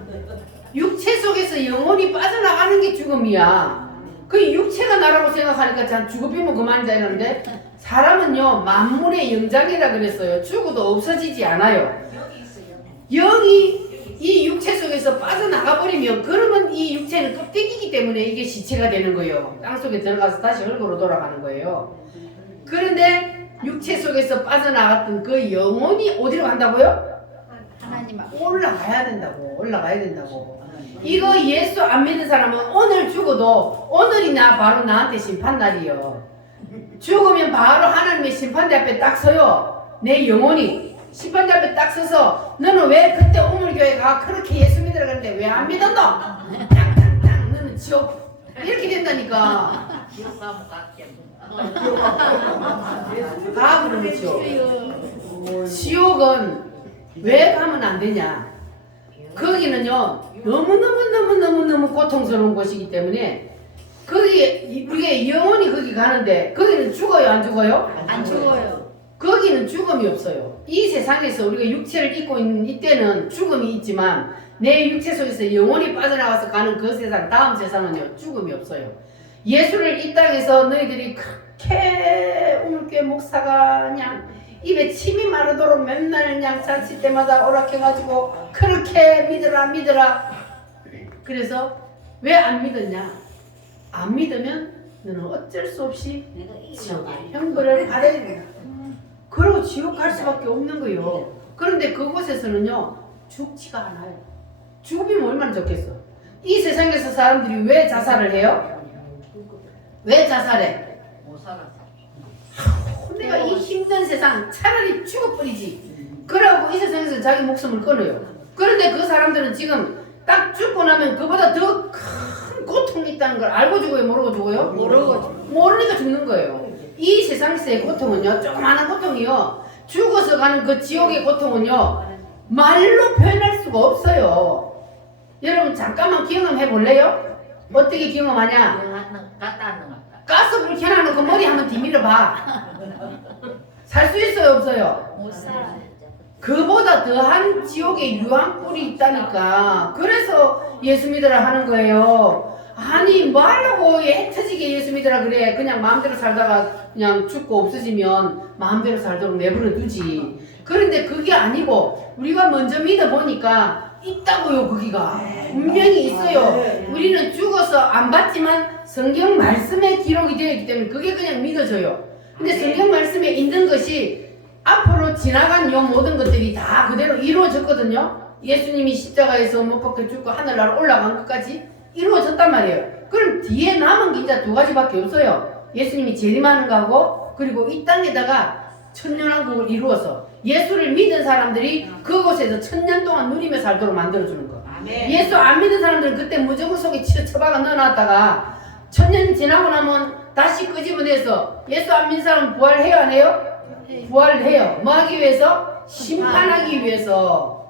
육체 속에서 영혼이 빠져나가는 게 죽음이야. 그 육체가 나라고 생각하니까 참 죽어비면 그만이다 이러는데, 사람은요 만물의 영장이라 그랬어요. 죽어도 없어지지 않아요. 영이 이 육체 속에서 빠져나가 버리면, 그러면 이 육체는 껍데기이기 때문에 이게 시체가 되는 거예요. 땅속에 들어가서 다시 흙으로 돌아가는 거예요. 그런데 육체 속에서 빠져나갔던 그 영혼이 어디로 간다고요? 하나님 앞에. 올라가야 된다고. 이거 예수 안 믿는 사람은 오늘 죽어도 오늘이나 바로 나한테 심판날이요. 죽으면 바로 하나님의 심판대 앞에 딱 서요. 내 영혼이 심판대 앞에 딱 서서, 너는 왜 그때 우물교회 가 그렇게 예수 믿으라 그랬는데 왜 안 믿었노? 땅땅땅 너는 지옥. 이렇게 된다니까. 가 그러면 지옥. 지옥은 왜 가면 안 되냐? 거기는요 너무 고통스러운 곳이기 때문에, 거기 우리가 영혼이 거기 가는데 거기는 죽어요 안 죽어요? 안 죽어요. 거기는 죽음이 없어요. 이 세상에서 우리가 육체를 입고 있는 이때는 죽음이 있지만, 내 육체 속에서 영혼이 빠져나와서 가는 그 세상, 다음 세상은요 죽음이 없어요. 예수를 이 땅에서 너희들이 그렇게 우물교회 목사가 그냥 입에 침이 마르도록 맨날 그냥 잔치 때마다 오락해가지고 그렇게 믿으라. 그래서 왜 안 믿었냐? 안 믿으면 너는 어쩔 수 없이 지옥의 형벌을 받아야 된다. 그리고 지옥 갈 수밖에 없는 거예요. 그런데 그곳에서는요 죽지가 않아요. 죽으면 얼마나 좋겠어. 이 세상에서 사람들이 왜 자살을 해요? 왜 자살해? 내가 이 힘든 세상 차라리 죽어버리지. 그러고 이 세상에서 자기 목숨을 끊어요. 그런데 그 사람들은 지금 딱 죽고 나면 그보다 더 큰 고통이 있다는 걸 알고 죽어요? 모르고 죽어요? 모르니까 죽는 거예요. 이 세상에서의 고통은요, 조그마한 고통이요, 죽어서 가는 그 지옥의 고통은요 말로 표현할 수가 없어요. 여러분 잠깐만 경험해 볼래요? 어떻게 경험하냐? 가스불 켜놔놓고 그 머리 한번 뒤밀어 봐. 살 수 있어요 없어요? 못 살아요. 그보다 더한 지옥의 유황불이 있다니까. 그래서 예수 믿으라 하는 거예요. 아니 뭐 하려고 애 터지게 예수 믿으라 그래. 그냥 마음대로 살다가 그냥 죽고 없어지면 마음대로 살도록 내버려 두지. 그런데 그게 아니고 우리가 먼저 믿어보니까 있다고요. 거기가 분명히 있어요. 우리는 죽어서 안 봤지만 성경 말씀에 기록이 되어 있기 때문에 그게 그냥 믿어져요. 근데 성경 말씀에 있는 것이 앞으로 지나간 요 모든 것들이 다 그대로 이루어졌거든요. 예수님이 십자가에서 못 박혀 죽고 하늘나라 올라간 것까지 이루어졌단 말이에요. 그럼 뒤에 남은 게 이제 두 가지밖에 없어요. 예수님이 재림하는 거하고, 그리고 이 땅에다가 천년왕국을 이루어서 예수를 믿은 사람들이 그곳에서 천년 동안 누리며 살도록 만들어주는 거. 아멘. 예수 안 믿은 사람들은 그때 무조건 속에 처박아 넣어놨다가 천년 지나고 나면 다시 끄집어내서, 예수 안 믿는 사람은 부활해요 안 해요? 부활을 해요. 뭐 하기 위해서? 심판하기 위해서.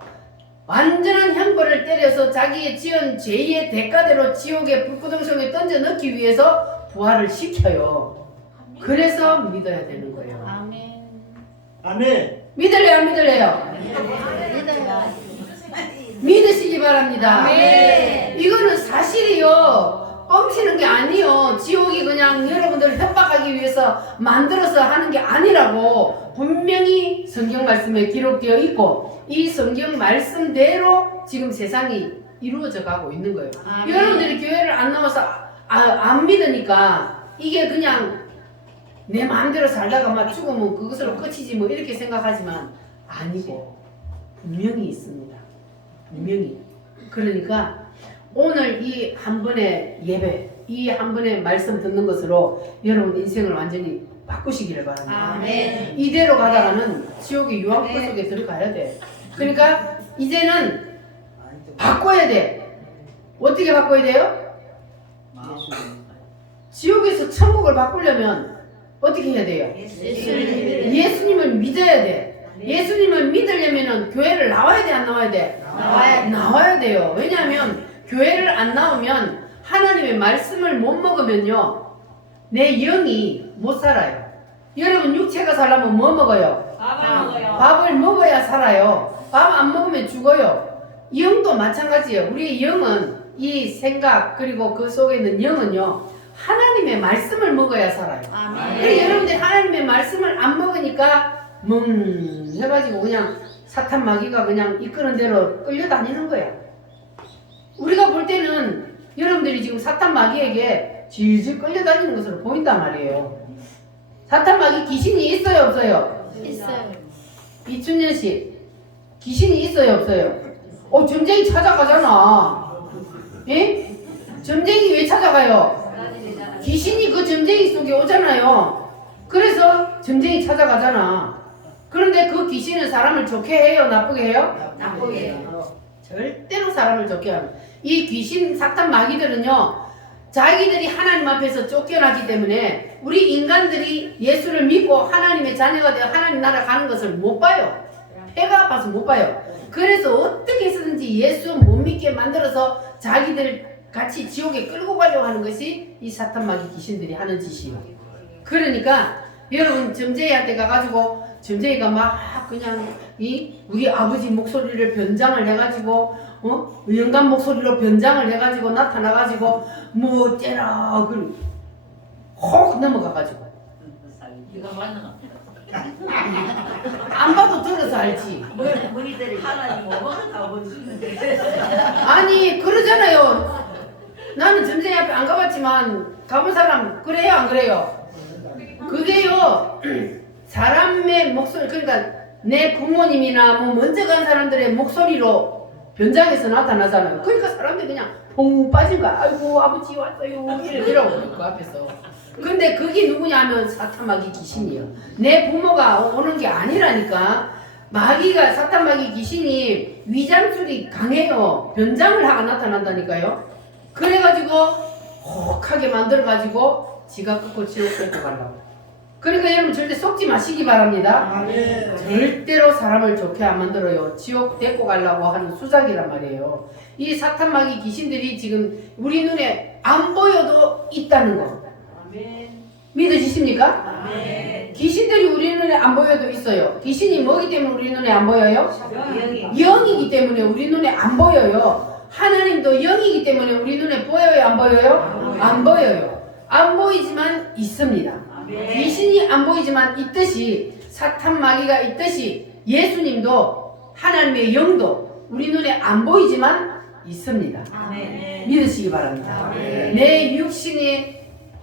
완전한 형벌을 때려서 자기의 지은 죄의 대가대로 지옥의 불구덩성에 던져 넣기 위해서 부활을 시켜요. 그래서 믿어야 되는 거예요. 아멘. 아멘. 믿을래요 안 믿을래요? 믿어요. 믿으시기 바랍니다. 네. 이거는 사실이요. 뻥치는 게 아니요. 지옥이 그냥 여러분들을 협박하기 위해서 만들어서 하는 게 아니라고 분명히 성경 말씀에 기록되어 있고 이 성경 말씀대로 지금 세상이 이루어져 가고 있는 거예요. 아멘. 여러분들이 교회를 안 나와서 안 믿으니까 이게 그냥 내 마음대로 살다가 막 죽으면 그것으로 끝이지 뭐 이렇게 생각하지만 아니고 분명히 있습니다. 분명히. 그러니까 오늘 이 한 번의 예배, 이 한 번의 말씀 듣는 것으로 여러분 인생을 완전히 바꾸시기를 바랍니다. 아멘. 이대로 가다가는 지옥의 유황불 속에 들어가야 돼. 그러니까 이제는 바꿔야 돼. 어떻게 바꿔야 돼요? 지옥에서 천국을 바꾸려면 어떻게 해야 돼요? 예수님을 믿어야 돼. 예수님을 믿으려면 교회를 나와야 돼, 안 나와야 돼? 나와야 돼요. 왜냐하면 교회를 안 나오면 하나님의 말씀을 못 먹으면요 내 영이 못 살아요. 여러분 육체가 살려면 뭐 먹어요? 밥을 먹어야 살아요. 밥 안 먹으면 죽어요. 영도 마찬가지예요. 우리의 영은 이 생각 그리고 그 속에 있는 영은요 하나님의 말씀을 먹어야 살아요. 그래서 여러분들이 하나님의 말씀을 안 먹으니까 멍 해가지고 그냥 사탄 마귀가 그냥 이끄는 대로 끌려다니는 거야. 우리가 볼 때는 여러분들이 지금 사탄 마귀에게 질질 끌려다니는 것으로 보인단 말이에요. 사탄 마귀 귀신이 있어요 없어요? 있어요. 이춘연 씨 귀신이 있어요 없어요? 점쟁이 찾아가잖아. 예? 점쟁이 왜 찾아가요? 귀신이 그 점쟁이 속에 오잖아요. 그래서 점쟁이 찾아가잖아. 그런데 그 귀신은 사람을 좋게 해요? 나쁘게 해요? 나쁘게 해요. 절대로 사람을 좋게 합니다. 이 귀신 사탄 마귀들은요 자기들이 하나님 앞에서 쫓겨나기 때문에 우리 인간들이 예수를 믿고 하나님의 자녀가 되어 하나님 나라 가는 것을 못 봐요. 배가 아파서 못 봐요. 그래서 어떻게 해서든지 예수 못 믿게 만들어서 자기들 같이 지옥에 끌고 가려고 하는 것이 이 사탄 마귀 귀신들이 하는 짓이에요. 그러니까 여러분 점쟁이한테 가가지고 점쟁이가 막 그냥 우리 아버지 목소리를 변장을 해가지고 영감 목소리로 변장을 해가지고 나타나가지고 뭐 어째라 혹 넘어가가지고 네가 맞나? 안 봐도 들어서 알지. 머리들이 하나님 뭐가 다 보시는데. 아니 그러잖아요. 나는 점쟁이 앞에 안 가봤지만 가본 사람 그래요 안 그래요? 그게요 사람의 목소리 그러니까 내 부모님이나 뭐 먼저 간 사람들의 목소리로 변장해서 나타나잖아요. 그러니까 사람들이 그냥 퐁 빠진 거야. 아이고 아버지 왔어요 이러고 그 앞에서. 근데 그게 누구냐 하면 사탄 마귀 귀신이에요. 내 부모가 오는 게 아니라니까. 마귀가 사탄 마귀 귀신이 위장술이 강해요. 변장을 하고 나타난다니까요. 그래가지고 혹하게 만들어가지고 지가 끊고 지옥 데리고 가려고. 그러니까 여러분 절대 속지 마시기 바랍니다. 절대로 사람을 좋게 안 만들어요. 지옥 데리고 가려고 하는 수작이란 말이에요. 이 사탄 마귀 귀신들이 지금 우리 눈에 안 보여도 있다는 거 믿으시십니까? 귀신들이 우리 눈에 안 보여도 있어요. 귀신이 뭐기 때문에 우리 눈에 안 보여요? 영이기 때문에 우리 눈에 안 보여요. 하나님도 영이기 때문에 우리 눈에 보여요? 안 보여요? 안 보여요. 안 보이지만 있습니다. 귀신이 안 보이지만 있듯이 사탄 마귀가 있듯이 예수님도 하나님의 영도 우리 눈에 안 보이지만 있습니다. 믿으시기 바랍니다. 내 육신이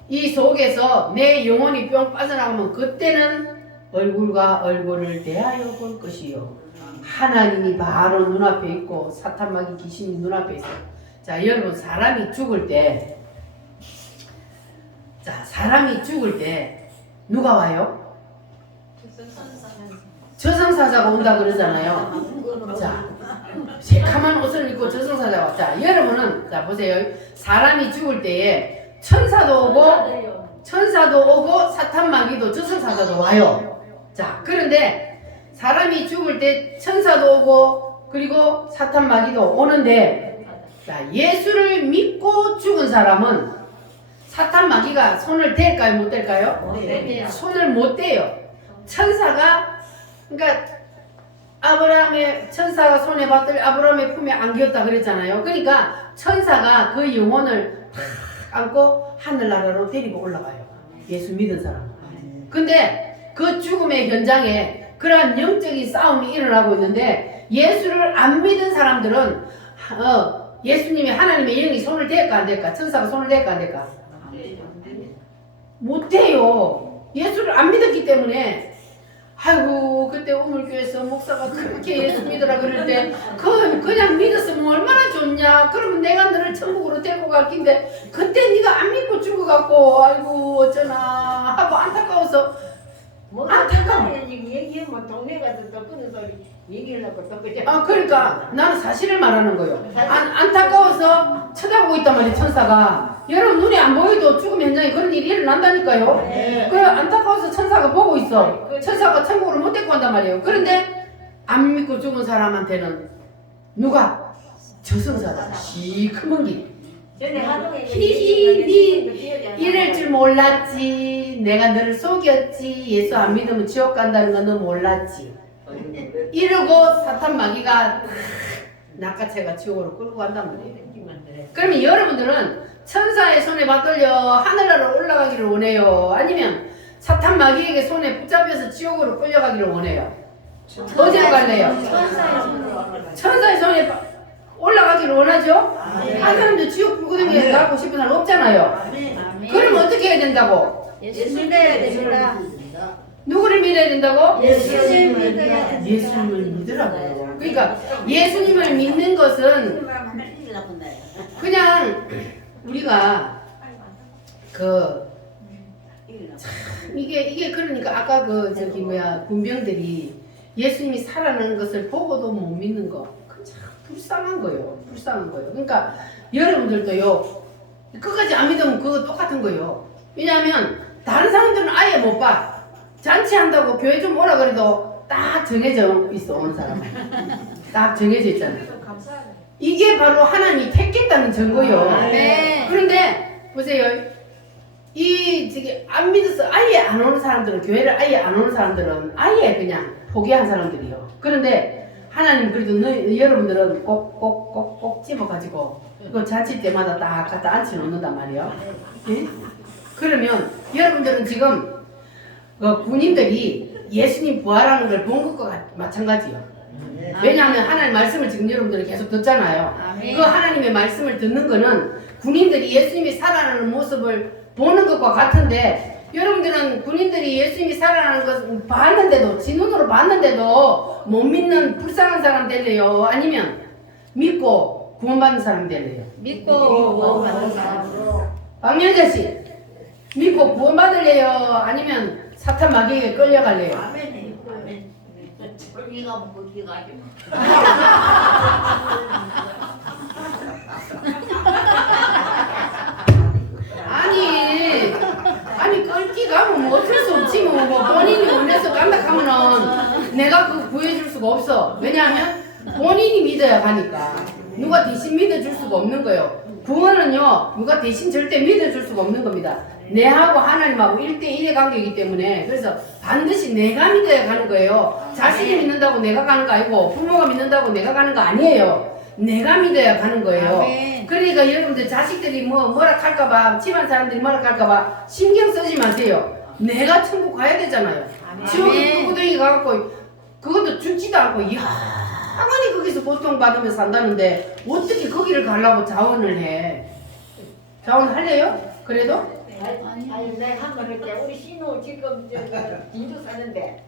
이 속에서 내 영혼이 뿅 빠져나가면 그때는 얼굴과 얼굴을 대하여 볼 것이요 하나님이 바로 눈앞에 있고 사탄 마귀 귀신이 눈앞에 있어요. 자 여러분 사람이 죽을 때 누가 와요? 저승사자가 온다 그러잖아요. 자 새카만 옷을 입고 저승사자가 왔다. 여러분은 자 보세요. 사람이 죽을 때에 천사도 오고 사탄 마귀도 저승사자도 와요. 자 그런데 사람이 죽을 때 천사도 오고 그리고 사탄 마귀도 오는데 자 예수를 믿고 죽은 사람은 사탄 마귀가 손을 댈까요 못 댈까요? 손을 못 대요. 천사가 그러니까 아브라함의 천사가 손에 받들 아브라함의 품에 안겼다 그랬잖아요. 그러니까 천사가 그 영혼을 탁 안고 하늘나라로 데리고 올라가요. 예수 믿은 사람. 근데 그 죽음의 현장에 그러한 영적인 싸움이 일어나고 있는데 예수를 안 믿은 사람들은 예수님이 하나님의 영이 손을 댈까 안 댈까? 천사가 손을 댈까 안 댈까? 못해요. 예수를 안 믿었기 때문에. 아이고 그때 우물교에서 목사가 그렇게 예수 믿으라 그럴 때 그냥 믿었으면 얼마나 좋냐. 그러면 내가 너를 천국으로 데리고 갈 긴데 그때 네가 안 믿고 죽어갖고 아이고 어쩌나 하고 안타까워서 뭐 안타까워. 지금 얘기하면 동네 가서 또 그런 소리 얘기하려고 또 그냥. 그러니까 나는 사실을 말하는 거예요. 안타까워서 쳐다보고 있단 말이에요. 천사가. 여러분 눈에 안 보여도 죽음 현장에 그런 일이 일어난다니까요. 네. 그래 안타까워서 천사가 보고 있어. 천사가 천국으로 못 데리고 간단 말이에요. 그런데 안 믿고 죽은 사람한테는 누가? 저승사다. 시커먼 길. 전에 하동에 히히 이럴 줄 몰랐지. 내가 너를 속였지. 예수 안 믿으면 지옥 간다는 건 너 몰랐지. 이러고 사탄 마귀가 낚아채가 지옥으로 끌고 간단 말이에요. 그러면 여러분들은 천사의 손에 받들려 하늘나라로 올라가기를 원해요? 아니면 사탄 마귀에게 손에 붙잡혀서 지옥으로 끌려가기를 원해요? 어디로 갈래요? 천사의 손에 올라가기를 원하죠? 한 사람도 지옥 불구덩이에 가고 싶은 사람 없잖아요. 그러면 어떻게 해야 된다고? 예수 믿어야 됩니다. 누구를 믿어야 된다고? 예수를 믿어야 됩니다. 예수님을 믿으라고요. 그러니까 예수님을 믿는 것은 그냥 우리가 이게 그러니까 아까 군병들이 예수님이 살아나는 것을 보고도 못 믿는 거, 그 참 불쌍한 거예요. 불쌍한 거예요. 그러니까 여러분들도요 끝까지 안 믿으면 그거 똑같은 거예요. 왜냐하면 다른 사람들은 아예 못 봐. 잔치한다고 교회 좀 오라 그래도 딱 정해져 있어. 오는 사람 딱 정해져 있잖아요. 이게 바로 하나님이 택했다는 증거요. 네. 그런데 보세요. 안 믿어서 아예 안 오는 사람들은, 교회를 아예 안 오는 사람들은 아예 그냥 포기한 사람들이요. 그런데 하나님 그래도 여러분들은 꼭 집어가지고 그 잔치 때마다 딱 갖다 앉혀 놓는단 말이에요. 네? 그러면 여러분들은 지금 군인들이 예수님 부활하는 걸 본 것과 마찬가지요. 왜냐하면 하나님 말씀을 지금 여러분들이 계속 듣잖아요. 그 하나님의 말씀을 듣는 거는 군인들이 예수님이 살아나는 모습을 보는 것과 같은데, 여러분들은 군인들이 예수님이 살아나는 것을 봤는데도, 지 눈으로 봤는데도 못 믿는 불쌍한 사람 될래요? 아니면 믿고 구원받는 사람 될래요? 믿고 구원받는 사람. 박명자 씨, 믿고 구원받을래요? 아니면 사탄 마귀에게 끌려갈래요? 아멘이 아멘. 저기가 뭐기가 아주. 아니 끌기 가면 뭐 어쩔 수 없지 뭐 본인이 원해서 간다 하면은 내가 그거 구해줄 수가 없어. 왜냐하면 본인이 믿어야 가니까. 누가 대신 믿어줄 수가 없는 거예요. 구원은요 누가 대신 절대 믿어줄 수가 없는 겁니다. 내하고 하나님하고 1대1의 관계이기 때문에. 그래서 반드시 내가 믿어야 가는 거예요. 자식이 믿는다고 내가 가는 거 아니고, 부모가 믿는다고 내가 가는 거 아니에요. 내가 믿어야 가는 거예요. 아멘. 그러니까 여러분들 자식들이 뭐라 할까봐, 집안 사람들이 뭐라 할까봐 신경 쓰지 마세요. 내가 천국 가야 되잖아요. 지옥에 구덩이 가갖고 그것도 죽지도 않고 영원히 거기서 고통받으며 산다는데 어떻게 거기를 가려고 자원을 해? 자원할래요? 그래도? 아니 내가 한번 할게. 우리 신호 지금 진주 사는데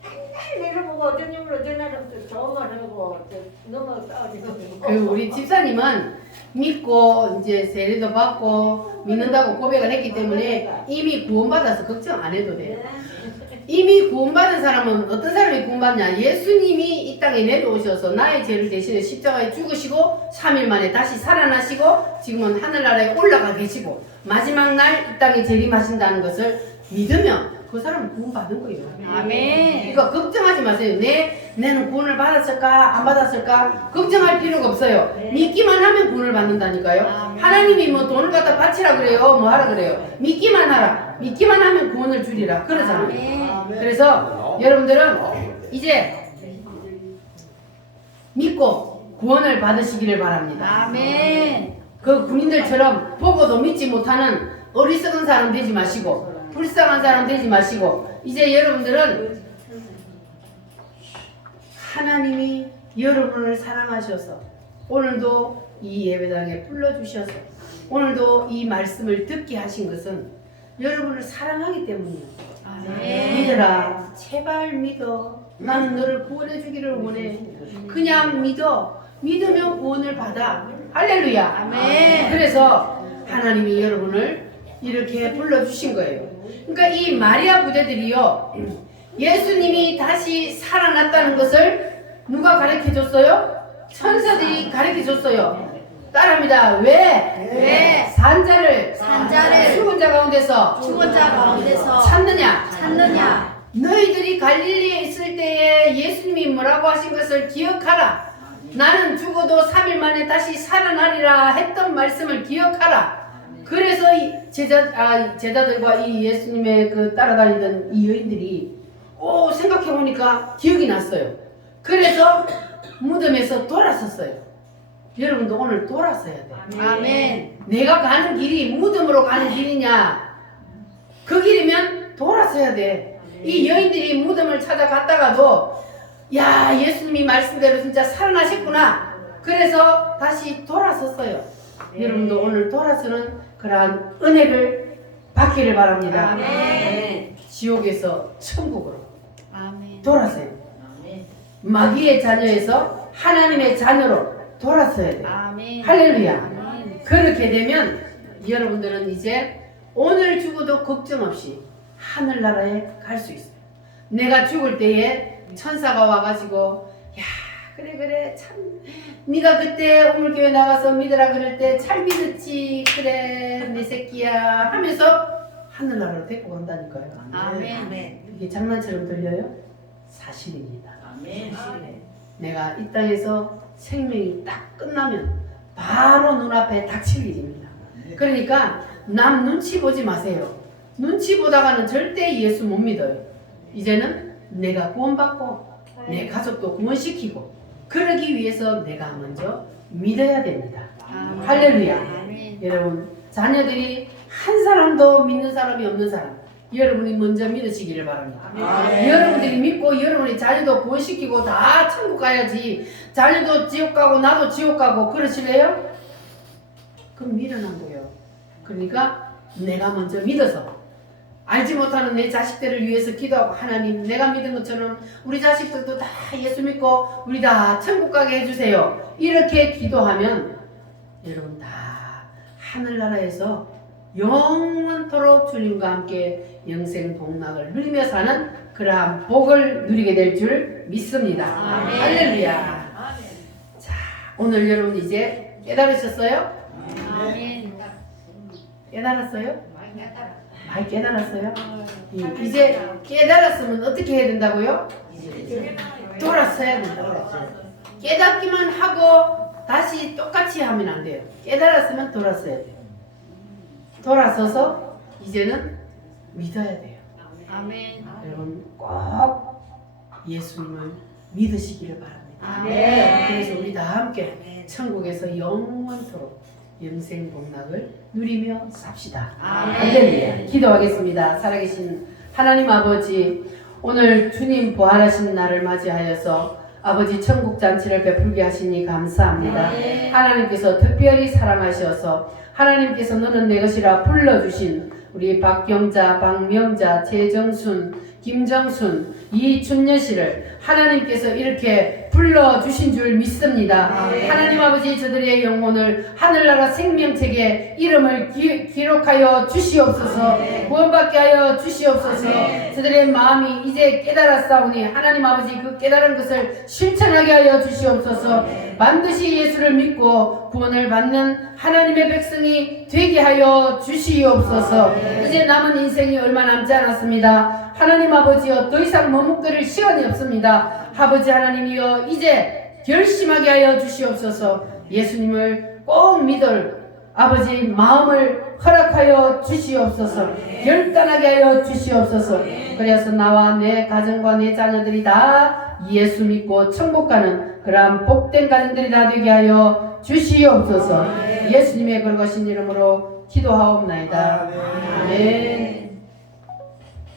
맨날 내려보고 어떤 놈으로 전화를 좋은 말 하고 너무 싸우지고. 그 우리 집사님은 믿고 이제 세례도 받고 믿는다고 고백을 했기 때문에 이미 구원받아서 걱정 안 해도 돼요. 이미 구원받은 사람은 어떤 사람이 구원받냐? 예수님이 이 땅에 내려오셔서 나의 죄를 대신해 십자가에 죽으시고 3일 만에 다시 살아나시고 지금은 하늘나라에 올라가 계시고 마지막 날 이 땅에 재림하신다는 것을 믿으면 그 사람은 구원받은 거예요. 아멘. 그러니까 걱정하지 마세요. 내는 구원을 받았을까 안 받았을까 걱정할 필요가 없어요. 믿기만 하면 구원을 받는다니까요. 하나님이 뭐 돈을 갖다 바치라 그래요, 뭐 하라 그래요. 믿기만 하라. 믿기만 하면 구원을 주리라 그러잖아요. 그래서 여러분들은 이제 믿고 구원을 받으시기를 바랍니다. 아멘. 그 군인들처럼 보고도 믿지 못하는 어리석은 사람 되지 마시고 불쌍한 사람 되지 마시고 이제 여러분들은 하나님이 여러분을 사랑하셔서 오늘도 이 예배당에 불러주셔서 오늘도 이 말씀을 듣게 하신 것은 여러분을 사랑하기 때문이에요. 아멘. 믿어라. 제발 믿어. 나는 너를 구원해 주기를 원해. 그냥 믿어. 믿으면 구원을 받아. 할렐루야. 아멘. 그래서 하나님이 여러분을 이렇게 불러주신 거예요. 그러니까 이 마리아 부대들이요, 예수님이 다시 살아났다는 것을 누가 가르쳐 줬어요? 천사들이 가르쳐 줬어요. 따라합니다. 왜? 산자를 죽은 자 가운데서 죽은 자 가운데서 찾느냐? 너희들이 갈릴리에 있을 때에 예수님이 뭐라고 하신 것을 기억하라. 나는 죽어도 3일 만에 다시 살아나리라 했던 말씀을 기억하라. 그래서 이 제자들과 이 예수님의 그 따라다니던 이 여인들이 생각해보니까 기억이 났어요. 그래서 무덤에서 돌아섰어요. 여러분도 오늘 돌아서야 돼요. 아멘. 내가 가는 길이 무덤으로 가는 길이냐? 그 길이면 돌아서야 돼. 이 여인들이 무덤을 찾아갔다가도 야, 예수님이 말씀대로 진짜 살아나셨구나. 그래서 다시 돌아섰어요. 여러분도 오늘 돌아서는 그러한 은혜를 받기를 바랍니다. 아멘. 지옥에서 천국으로 아멘. 돌아서요. 마귀의 자녀에서 하나님의 자녀로 돌아서야 돼요. 아멘. 할렐루야. 아멘. 그렇게 되면 여러분들은 이제 오늘 죽어도 걱정 없이 하늘나라에 갈 수 있어요. 내가 죽을 때에 천사가 와가지고 야, 그래 참 네가 그때 오물교회 나가서 믿으라 그럴 때 잘 믿었지. 그래 내 새끼야 하면서 하늘나라로 데리고 간다니까요. 아멘. 이게 장난처럼 들려요? 사실입니다. 내가 이 땅에서 생명이 딱 끝나면 바로 눈앞에 닥칠 일입니다. 그러니까 남 눈치 보지 마세요. 눈치 보다가는 절대 예수 못 믿어요. 이제는 내가 구원받고 내 가족도 구원시키고 그러기 위해서 내가 먼저 믿어야 됩니다. 아멘. 할렐루야. 아멘. 여러분 자녀들이 한 사람도 믿는 사람이 없는 사람 여러분이 먼저 믿으시기를 바랍니다. 아멘. 여러분들이 믿고 여러분이 자녀도 구원시키고 다 천국 가야지. 자녀도 지옥 가고 나도 지옥 가고 그러실래요? 그럼 미련한 거예요. 그러니까 내가 먼저 믿어서 알지 못하는 내 자식들을 위해서 기도하고 하나님 내가 믿은 것처럼 우리 자식들도 다 예수 믿고 우리 다 천국 가게 해주세요. 이렇게 기도하면 여러분 다 하늘나라에서 영원토록 주님과 함께 영생 복락을 누리며 사는 그러한 복을 누리게 될 줄 믿습니다. 아멘. 할렐루야. 자, 오늘 여러분 이제 깨달으셨어요? 아멘. 깨달았어요? 많이 깨달았어요? 이제 깨달았으면 어떻게 해야 된다고요? 돌아서야 된다고. 깨닫기만 하고 다시 똑같이 하면 안 돼요. 깨달았으면 돌아서야 돼요. 돌아서서 이제는 믿어야 돼요. 아멘. 여러분 꼭 예수님을 믿으시기를 바랍니다. 아멘. 그래서 우리 다 함께 천국에서 영원토록 영생 복락을 누리며 삽시다. 아멘. 할렐루야. 기도하겠습니다. 살아계신 하나님 아버지, 오늘 주님 부활하신 날을 맞이하여서 아버지 천국 잔치를 베풀게 하시니 감사합니다. 네. 하나님께서 특별히 사랑하셔서 하나님께서 너는 내 것이라 불러주신 우리 박경자, 박명자, 최정순, 김정순, 이춘여 씨를 하나님께서 이렇게 불러주신 줄 믿습니다. 네. 하나님 아버지 저들의 영혼을 하늘나라 생명책에 이름을 기록하여 주시옵소서. 네. 구원받게 하여 주시옵소서. 네. 저들의 마음이 이제 깨달았사오니 하나님 아버지 그 깨달은 것을 실천하게 하여 주시옵소서. 반드시 예수를 믿고 구원을 받는 하나님의 백성이 되게 하여 주시옵소서. 이제 남은 인생이 얼마 남지 않았습니다. 하나님 아버지여 더 이상 머뭇거릴 시간이 없습니다. 아버지 하나님이여 이제 결심하게 하여 주시옵소서. 예수님을 꼭 믿을 아버지 마음을 허락하여 하여 주시옵소서. 결단하게 하여 주시옵소서. 그래서 나와 내 가정과 내 자녀들이 다 예수 믿고 천국 가는 그러한 복된 가정들이 다 되게 하여 주시옵소서. 예수님의 걸거신 이름으로 기도하옵나이다. 아멘.